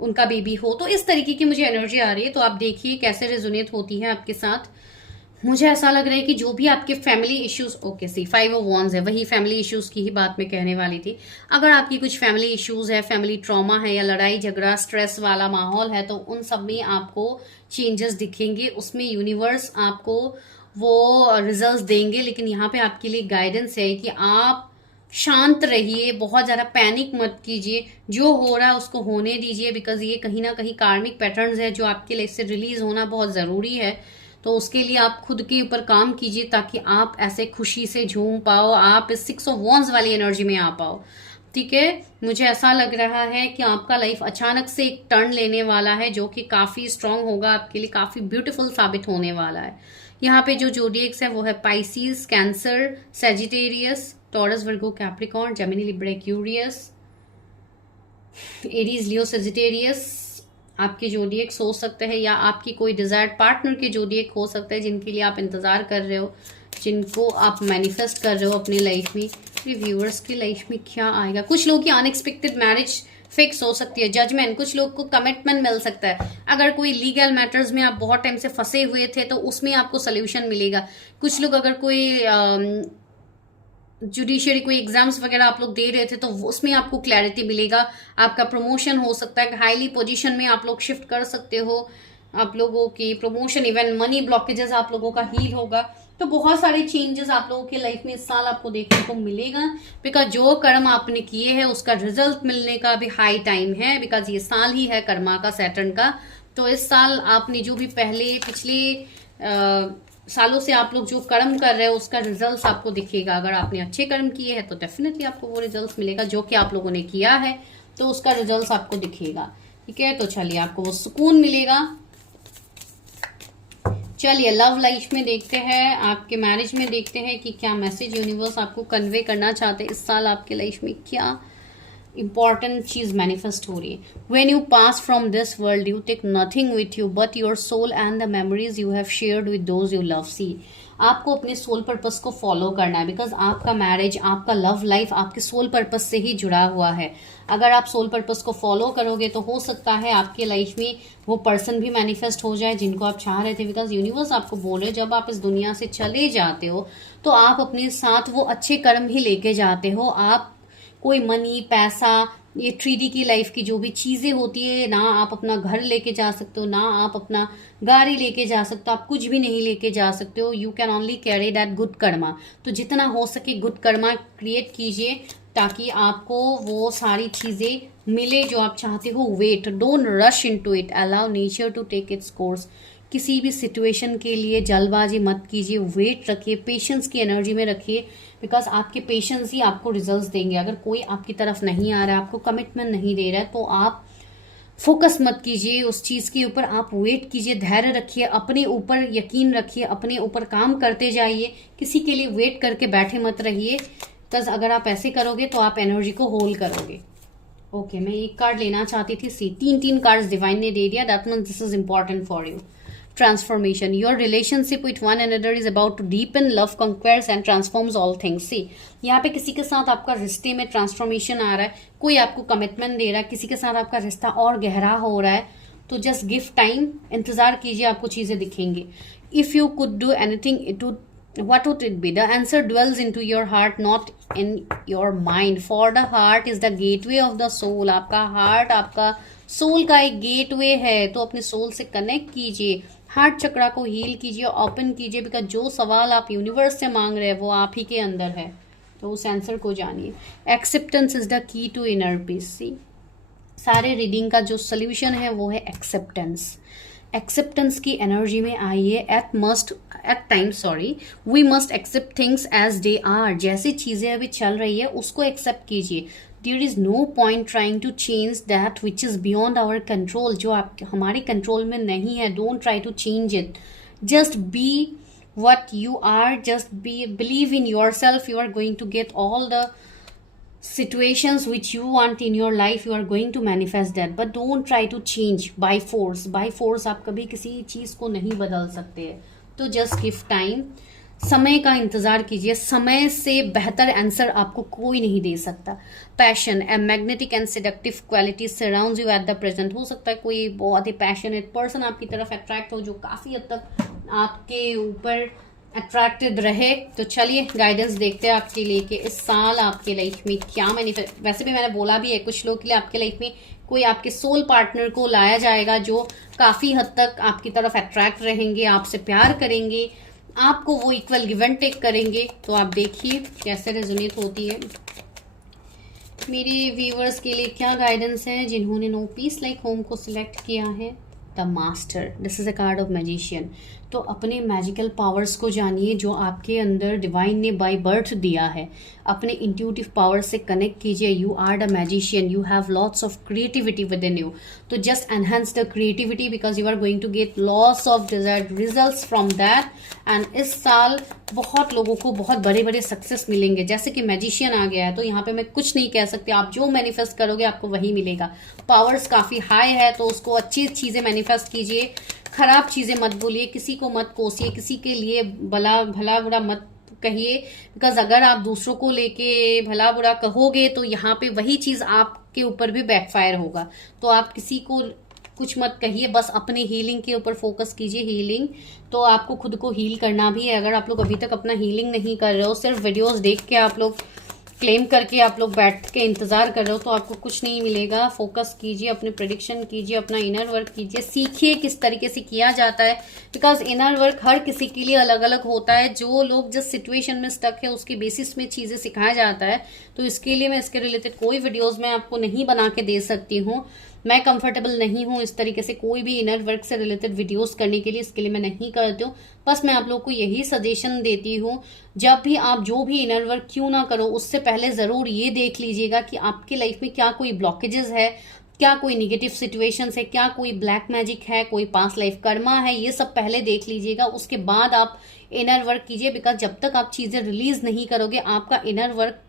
उनका बेबी हो। तो इस तरीके की मुझे एनर्जी आ रही है, तो आप देखिए कैसे रेजोनेट होती है आपके साथ। मुझे ऐसा लग रहा है कि जो भी आपके family issues, okay see 5 of wands है, वही फैमिली इश्यूज की ही बात मैं कहने वाली थी। अगर आपकी कुछ फैमिली इश्यूज है, फैमिली ट्रॉमा है, या लड़ाई झगड़ा स्ट्रेस वाला माहौल है, तो उन सब में आपको चेंजेस दिखेंगे, उसमें यूनिवर्स आपको वो रिजल्ट्स देंगे। लेकिन यहाँ पे आपके लिए गाइडेंस है कि आप शांत रहिए, बहुत ज़्यादा पैनिक मत कीजिए, जो हो रहा है उसको होने दीजिए, बिकॉज ये कहीं ना कहीं कार्मिक पैटर्न्स है जो आपके लिए इससे रिलीज होना बहुत ज़रूरी है। तो उसके लिए आप खुद के ऊपर काम कीजिए ताकि आप ऐसे खुशी से झूम पाओ, आप इस 6 ऑफ wands वाली एनर्जी में आ पाओ। ठीक है, मुझे ऐसा लग रहा है कि आपका लाइफ अचानक से एक टर्न लेने वाला है जो कि काफ़ी स्ट्रांग होगा, आपके लिए काफ़ी ब्यूटीफुल साबित होने वाला है। यहाँ पे जो जोडिएक्स है वो है Pisces, Cancer, Sagittarius, Taurus, Virgo, Capricorn, Gemini, Libra, Aquarius, Aries, Leo, Sagittarius आपके जोडिएक्स हो सकते हैं, या आपकी कोई डिजायर्ड पार्टनर के जोडिएक हो सकते हैं जिनके लिए आप इंतजार कर रहे हो, जिनको आप मैनिफेस्ट कर रहे हो अपनी लाइफ में। व्यूअर्स की लाइफ में क्या आएगा? कुछ लोगों की अनएक्सपेक्टेड मैरिज फिक्स हो सकती है, जजमेंट, कुछ लोग को कमिटमेंट मिल सकता है। अगर कोई लीगल मैटर्स में आप बहुत टाइम से फंसे हुए थे तो उसमें आपको सोल्यूशन मिलेगा। कुछ लोग अगर कोई जुडिशियरी कोई एग्जाम्स वगैरह आप लोग दे रहे थे तो उसमें आपको क्लैरिटी मिलेगा, आपका प्रमोशन हो सकता है, हाईली पोजीशन में आप लोग शिफ्ट कर सकते हो, आप लोगों की प्रमोशन, इवन मनी ब्लॉकेजेस आप लोगों का हील होगा। तो बहुत सारे चेंजेस आप लोगों की लाइफ में इस साल आपको देखने को मिलेगा, बिकॉज जो कर्म आपने किए हैं उसका रिजल्ट मिलने का भी हाई टाइम है, बिकॉज ये साल ही है कर्मा का, सैटर्न का। तो इस साल आपने जो भी पिछले सालों से आप लोग जो कर्म कर रहे हो उसका रिजल्ट आपको दिखेगा। अगर आपने अच्छे कर्म किए हैं तो डेफिनेटली आपको वो रिजल्ट मिलेगा, जो कि आप लोगों ने किया है तो उसका रिजल्ट आपको दिखेगा। ठीक है, तो चलिए आपको वो सुकून मिलेगा। चलिए लव लाइफ में देखते हैं, आपके मैरिज में देखते हैं कि क्या मैसेज यूनिवर्स आपको कन्वे करना चाहते हैं। इस साल आपके लाइफ में क्या इंपॉर्टेंट चीज मैनिफेस्ट हो रही है। When you pass from this world you take nothing with you but your soul and the memories you have shared with those you love. See आपको अपने सोल पर्पस को फॉलो करना है, बिकॉज आपका मैरिज, आपका लव लाइफ आपके सोल पर्पस से ही जुड़ा हुआ है। अगर आप सोल पर्पस को फॉलो करोगे तो हो सकता है आपके लाइफ में वो पर्सन भी मैनिफेस्ट हो जाए जिनको आप चाह रहे थे, बिकॉज यूनिवर्स आपको बोल रहे जब आप इस दुनिया से चले जाते हो तो आप अपने साथ वो अच्छे कर्म ही लेके जाते हो। आप कोई मनी, पैसा, ये 3D की लाइफ की जो भी चीजें होती है ना, आप अपना घर लेके जा सकते हो, ना आप अपना गाड़ी लेके जा सकते हो, आप कुछ भी नहीं लेके जा सकते हो। You can only carry that good Karma. तो जितना हो सके गुड कर्मा क्रिएट कीजिए ताकि आपको वो सारी चीजें मिले जो आप चाहते हो। Wait, don't rush into it, allow nature to take its course. किसी भी सिचुएशन के लिए जल्दबाजी मत कीजिए, वेट रखिए, पेशेंस की एनर्जी में रखिए, बिकॉज आपके पेशेंस ही आपको रिजल्ट्स देंगे। अगर कोई आपकी तरफ नहीं आ रहा है, आपको कमिटमेंट नहीं दे रहा है, तो आप फोकस मत कीजिए उस चीज के ऊपर, आप वेट कीजिए, धैर्य रखिए, अपने ऊपर यकीन रखिए, अपने ऊपर काम करते जाइए, किसी के लिए वेट करके बैठे मत रहिए। बिकॉज अगर आप ऐसे करोगे तो आप एनर्जी को होल्ड करोगे। ओके, मैं एक कार्ड लेना चाहती थी, सी 3 कार्ड्स डिवाइन ने दे दिया, that means this is important for you. Transformation, your relationship with one another is about to deepen, love conquers and transforms all things। See, यहाँ पे किसी के साथ आपका रिश्ते में ट्रांसफॉर्मेशन आ रहा है, कोई आपको कमिटमेंट दे रहा है, किसी के साथ आपका रिश्ता और गहरा हो रहा है, तो जस्ट गिव टाइम, इंतजार कीजिए, आपको चीजें दिखेंगी। If you could do anything it would, what would it be? The answer dwells into your heart, not in your mind, for the heart is the gateway of the soul। आपका हार्ट आपका सोल का एक गेटवे है, तो अपने सोल से कनेक्ट कीजिए, हार्ट चक्रा को हील कीजिए, ओपन कीजिए, बिकॉज जो सवाल आप यूनिवर्स से मांग रहे हैं वो आप ही के अंदर है, तो उस आंसर को जानिए। Acceptance is the key to inner peace. See, सारे रीडिंग का जो सोल्यूशन है वो है एक्सेप्टेंस। एक्सेप्टेंस की एनर्जी में आइए। We must accept things as they are. जैसी चीजें अभी चल रही है उसको एक्सेप्ट कीजिए। There is no point trying to change that which is beyond our control, जो आप हमारे कंट्रोल में नहीं है। Don't try to change it, just be what you are, just believe in yourself, you are going to get all the situations which you want in your life, you are going to manifest that, but don't try to change by force। आप कभी किसी चीज को नहीं बदल सकते, तो just give time। समय का इंतजार कीजिए, समय से बेहतर आंसर आपको कोई नहीं दे सकता। Passion, a magnetic and seductive quality surrounds you at the present. हो सकता है कोई बहुत ही पैशनेट पर्सन आपकी तरफ अट्रैक्ट हो, जो काफी हद तक आपके ऊपर अट्रैक्टेड रहे। तो चलिए गाइडेंस देखते हैं आपके लिए कि इस साल आपके लाइफ में क्या मैनिफेस्ट। वैसे भी मैंने बोला भी है कुछ लोग के लिए आपके लाइफ में कोई आपके सोल पार्टनर को लाया जाएगा जो काफी हद तक आपकी तरफ अट्रैक्ट रहेंगे, आपसे प्यार करेंगे, आपको वो इक्वल गिव एंड टेक करेंगे। तो आप देखिए कैसे रेजोनेट होती है। मेरे व्यूअर्स के लिए क्या गाइडेंस है जिन्होंने नो पीस लाइक होम को सिलेक्ट किया है। The master, this is a card of magician. तो अपने मैजिकल पावर्स को जानिए जो आपके अंदर डिवाइन ने बाय बर्थ दिया है। अपने इंट्यूटिव पावर से कनेक्ट कीजिए। You are the magician, you have lots of creativity within you. तो just enhance the creativity because you are going to get lots of desired results from that. And इस साल बहुत लोगों को बहुत बड़े बड़े सक्सेस मिलेंगे। जैसे कि मैजिशियन आ गया है तो यहाँ पे मैं कुछ नहीं कह सकती, आप जो मैनिफेस्ट करोगे आपको वही मिलेगा। पावर्स काफी हाई है तो उसको अच्छी चीजें मैनिफेस्ट कीजिए, खराब चीजें मत बोलिए, किसी को मत कोसिए, किसी के लिए भला बुरा मत कहिए। बिकॉज अगर आप दूसरों को लेके भला बुरा कहोगे तो यहाँ पे वही चीज आपके ऊपर भी बैकफायर होगा। तो आप किसी को कुछ मत कहिए, बस अपने हीलिंग के ऊपर फोकस कीजिए। हीलिंग तो आपको खुद को हील करना भी है। अगर आप लोग अभी तक अपना हीलिंग नहीं कर रहे हो, सिर्फ वीडियोस देख के आप लोग क्लेम करके आप लोग बैठ के इंतजार कर रहे हो तो आपको कुछ नहीं मिलेगा। फोकस कीजिए, अपने प्रेडिक्शन कीजिए, अपना इनर वर्क कीजिए, सीखिए किस तरीके से किया जाता है। बिकॉज इनर वर्क हर किसी के लिए अलग अलग होता है। जो लोग जिस सिचुएशन में स्टक है उसके बेसिस में चीजें सिखाया जाता है। तो इसके लिए मैं इसके रिलेटेड कोई वीडियोज मैं आपको नहीं बना के दे सकती हूँ। मैं कंफर्टेबल नहीं हूँ इस तरीके से कोई भी इनर वर्क से रिलेटेड वीडियोस करने के लिए, इसके लिए मैं नहीं करती हूँ। बस मैं आप लोग को यही सजेशन देती हूँ, जब भी आप जो भी इनर वर्क क्यों ना करो उससे पहले जरूर ये देख लीजिएगा कि आपकी लाइफ में क्या कोई ब्लॉकेजेस है, क्या कोई निगेटिव सिचुएशंस है, क्या कोई ब्लैक मैजिक है, कोई पास्ट लाइफ कर्मा है। ये सब पहले देख लीजिएगा, उसके बाद आप इनर वर्क कीजिए। बिकॉज जब तक आप चीजें रिलीज नहीं करोगे आपका इनर वर्क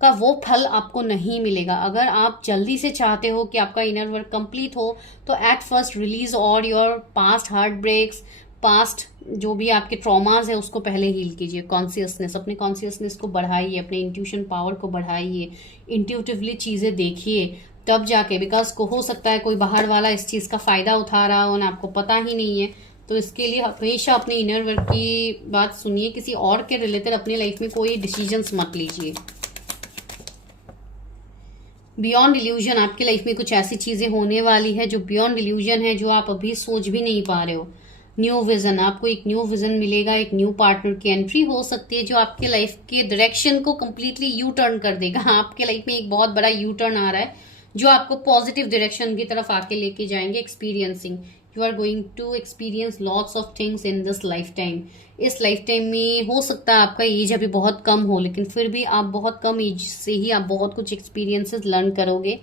का वो फल आपको नहीं मिलेगा। अगर आप जल्दी से चाहते हो कि आपका इनर वर्क कंप्लीट हो तो at first release all your past heartbreaks, past जो भी आपके ट्रॉमाज है उसको पहले हील कीजिए। कॉन्शियसनेस, अपने कॉन्शियसनेस को बढ़ाइए, अपने इंट्यूशन पावर को बढ़ाइए, इंट्यूटिवली चीजें देखिए तब जाके। बिकॉज को हो सकता है कोई बाहर वाला इस चीज का फायदा उठा रहा हो ना, आपको पता ही नहीं है। तो इसके लिए हमेशा अपने इनर वर्क की बात सुनिए। किसी और के रिलेटेड अपनी लाइफ में कोई डिसीजंस मत लीजिए। बियॉन्ड इल्यूजन, आपकी लाइफ में कुछ ऐसी चीजें होने वाली है जो बियॉन्ड इल्यूजन है, जो आप अभी सोच भी नहीं पा रहे हो। न्यू विजन, आपको एक न्यू विजन मिलेगा, एक न्यू पार्टनर की एंट्री हो सकती है जो आपके लाइफ के डायरेक्शन को कंप्लीटली यू टर्न कर देगा। आपके लाइफ में एक बहुत बड़ा यू टर्न आ रहा है जो आपको पॉजिटिव डायरेक्शन की तरफ आके लेके जाएंगे। Experiencing, you are going to experience lots of things in this lifetime. इस लाइफ टाइम में हो सकता है आपका एज अभी बहुत कम हो, लेकिन फिर भी आप बहुत कम एज से ही आप बहुत कुछ एक्सपीरियंसेस लर्न करोगे।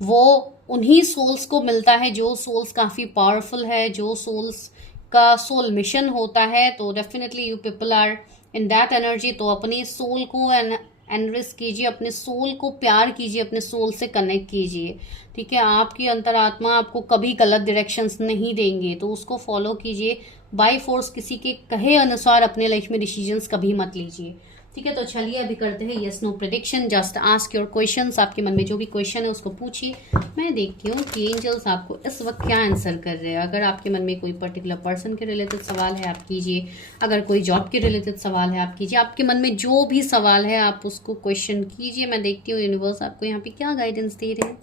वो उन्हीं सोल्स को मिलता है जो सोल्स काफी पावरफुल है, जो सोल्स का सोल मिशन होता है। तो definitely you people are in that energy. तो अपने सोल को एनरिच कीजिए, अपने सोल को प्यार कीजिए, अपने सोल से कनेक्ट कीजिए। ठीक है, आपकी अंतरात्मा आपको कभी गलत डायरेक्शंस नहीं देंगे तो उसको फॉलो कीजिए। बाय फोर्स किसी के कहे अनुसार अपने लाइफ में डिसीजंस कभी मत लीजिए। ठीक है, तो चलिए अभी करते हैं yes no prediction. Just ask your questions, आपके मन में जो भी क्वेश्चन है उसको पूछिए। मैं देखती हूँ कि एंजल्स आपको इस वक्त क्या आंसर कर रहे हैं। अगर आपके मन में कोई पर्टिकुलर पर्सन के रिलेटेड सवाल है आप कीजिए, अगर कोई जॉब के रिलेटेड सवाल है आप कीजिए। आपके मन में जो भी सवाल है आप उसको क्वेश्चन कीजिए। मैं देखती हूँ यूनिवर्स आपको यहाँ पे क्या गाइडेंस दे रहे हैं।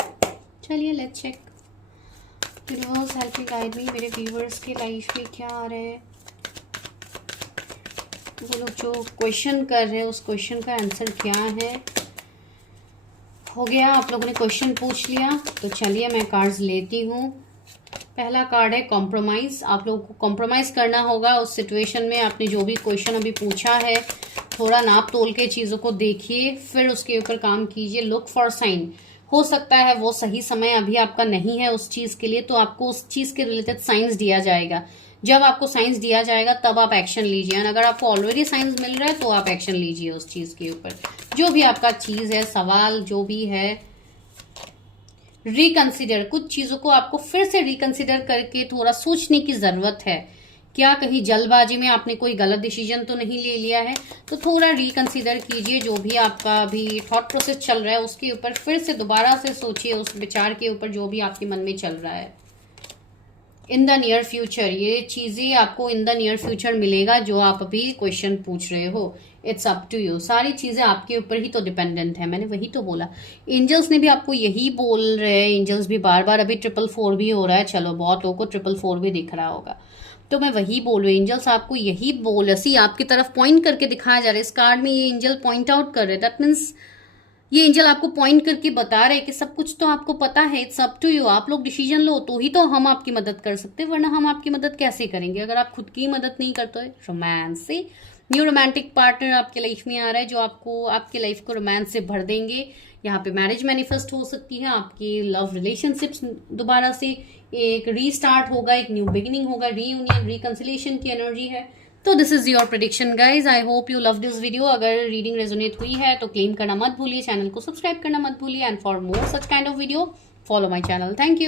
चलिए let's check. Universe help me guide me, मेरे व्यूवर्स के लाइफ में क्या आ रहे हैं। वो लोग जो क्वेश्चन कर रहे हैं उस क्वेश्चन का आंसर क्या है। हो गया, आप लोगों ने क्वेश्चन पूछ लिया। तो चलिए मैं कार्ड्स लेती हूँ। पहला कार्ड है कॉम्प्रोमाइज। आप लोगों को कॉम्प्रोमाइज करना होगा उस सिचुएशन में। आपने जो भी क्वेश्चन अभी पूछा है थोड़ा नाप तोल के चीज़ों को देखिए, फिर उसके ऊपर काम कीजिए। लुक फॉर साइन, हो सकता है वो सही समय अभी आपका नहीं है उस चीज़ के लिए, तो आपको उस चीज़ के रिलेटेड साइंस दिया जाएगा। जब आपको साइंस दिया जाएगा तब आप एक्शन लीजिए। अगर आपको ऑलरेडी साइंस मिल रहा है तो आप एक्शन लीजिए उस चीज़ के ऊपर। जो भी आपका चीज़ है, सवाल जो भी है, रिकंसिडर। कुछ चीज़ों को आपको फिर से रिकंसिडर करके थोड़ा सोचने की ज़रूरत है क्या कहीं जल्दबाजी में आपने कोई गलत डिसीजन तो नहीं ले लिया है? तो थोड़ा रिकंसीडर कीजिए, जो भी आपका अभी थॉट प्रोसेस चल रहा है उसके ऊपर फिर से दोबारा से सोचिए, उस विचार के ऊपर जो भी आपके मन में चल रहा है। इन द नियर फ्यूचर ये चीजें आपको इन द नियर फ्यूचर मिलेगा जो आप अभी क्वेश्चन पूछ रहे हो। इट्स अप टू यू, सारी चीजें आपके ऊपर ही तो डिपेंडेंट है, मैंने वही तो बोला। एंजल्स ने भी आपको यही बोल रहे हैं, एंजल्स भी बार बार, अभी 444 भी हो रहा है, चलो बहुत लोगों को 444 भी दिख रहा होगा, तो मैं वही बोल रही हूँ, एंजल्स आपको यही बोल सी आपकी तरफ पॉइंट करके दिखाया जा रहा है। इस कार्ड में ये एंजल पॉइंट आउट कर रहे हैं, दैट मीन्स ये एंजल आपको पॉइंट करके बता रहे हैं कि सब कुछ तो आपको पता है, इट्स अप टू यू, आप लोग डिसीजन लो तो ही तो हम आपकी मदद कर सकते हैं, वरना हम आपकी मदद कैसे करेंगे अगर आप खुद की मदद नहीं करते हो। रोमांस से न्यू रोमांटिक पार्टनर आपके लाइफ में आ रहा है जो आपको आपके लाइफ को रोमांस से भर देंगे। यहाँ पे मैरिज मैनिफेस्ट हो सकती है, आपकी लव रिलेशनशिप्स दोबारा से एक रीस्टार्ट होगा, एक न्यू बिगिनिंग होगा, रीयूनियन रिकंसिलिएशन की एनर्जी है। तो this is your prediction guys, I hope you love this video. अगर रीडिंग रेजोनेट हुई है तो क्लेम करना मत भूलिए, चैनल को सब्सक्राइब करना मत भूलिए, and for more such kind of video follow my channel. Thank you.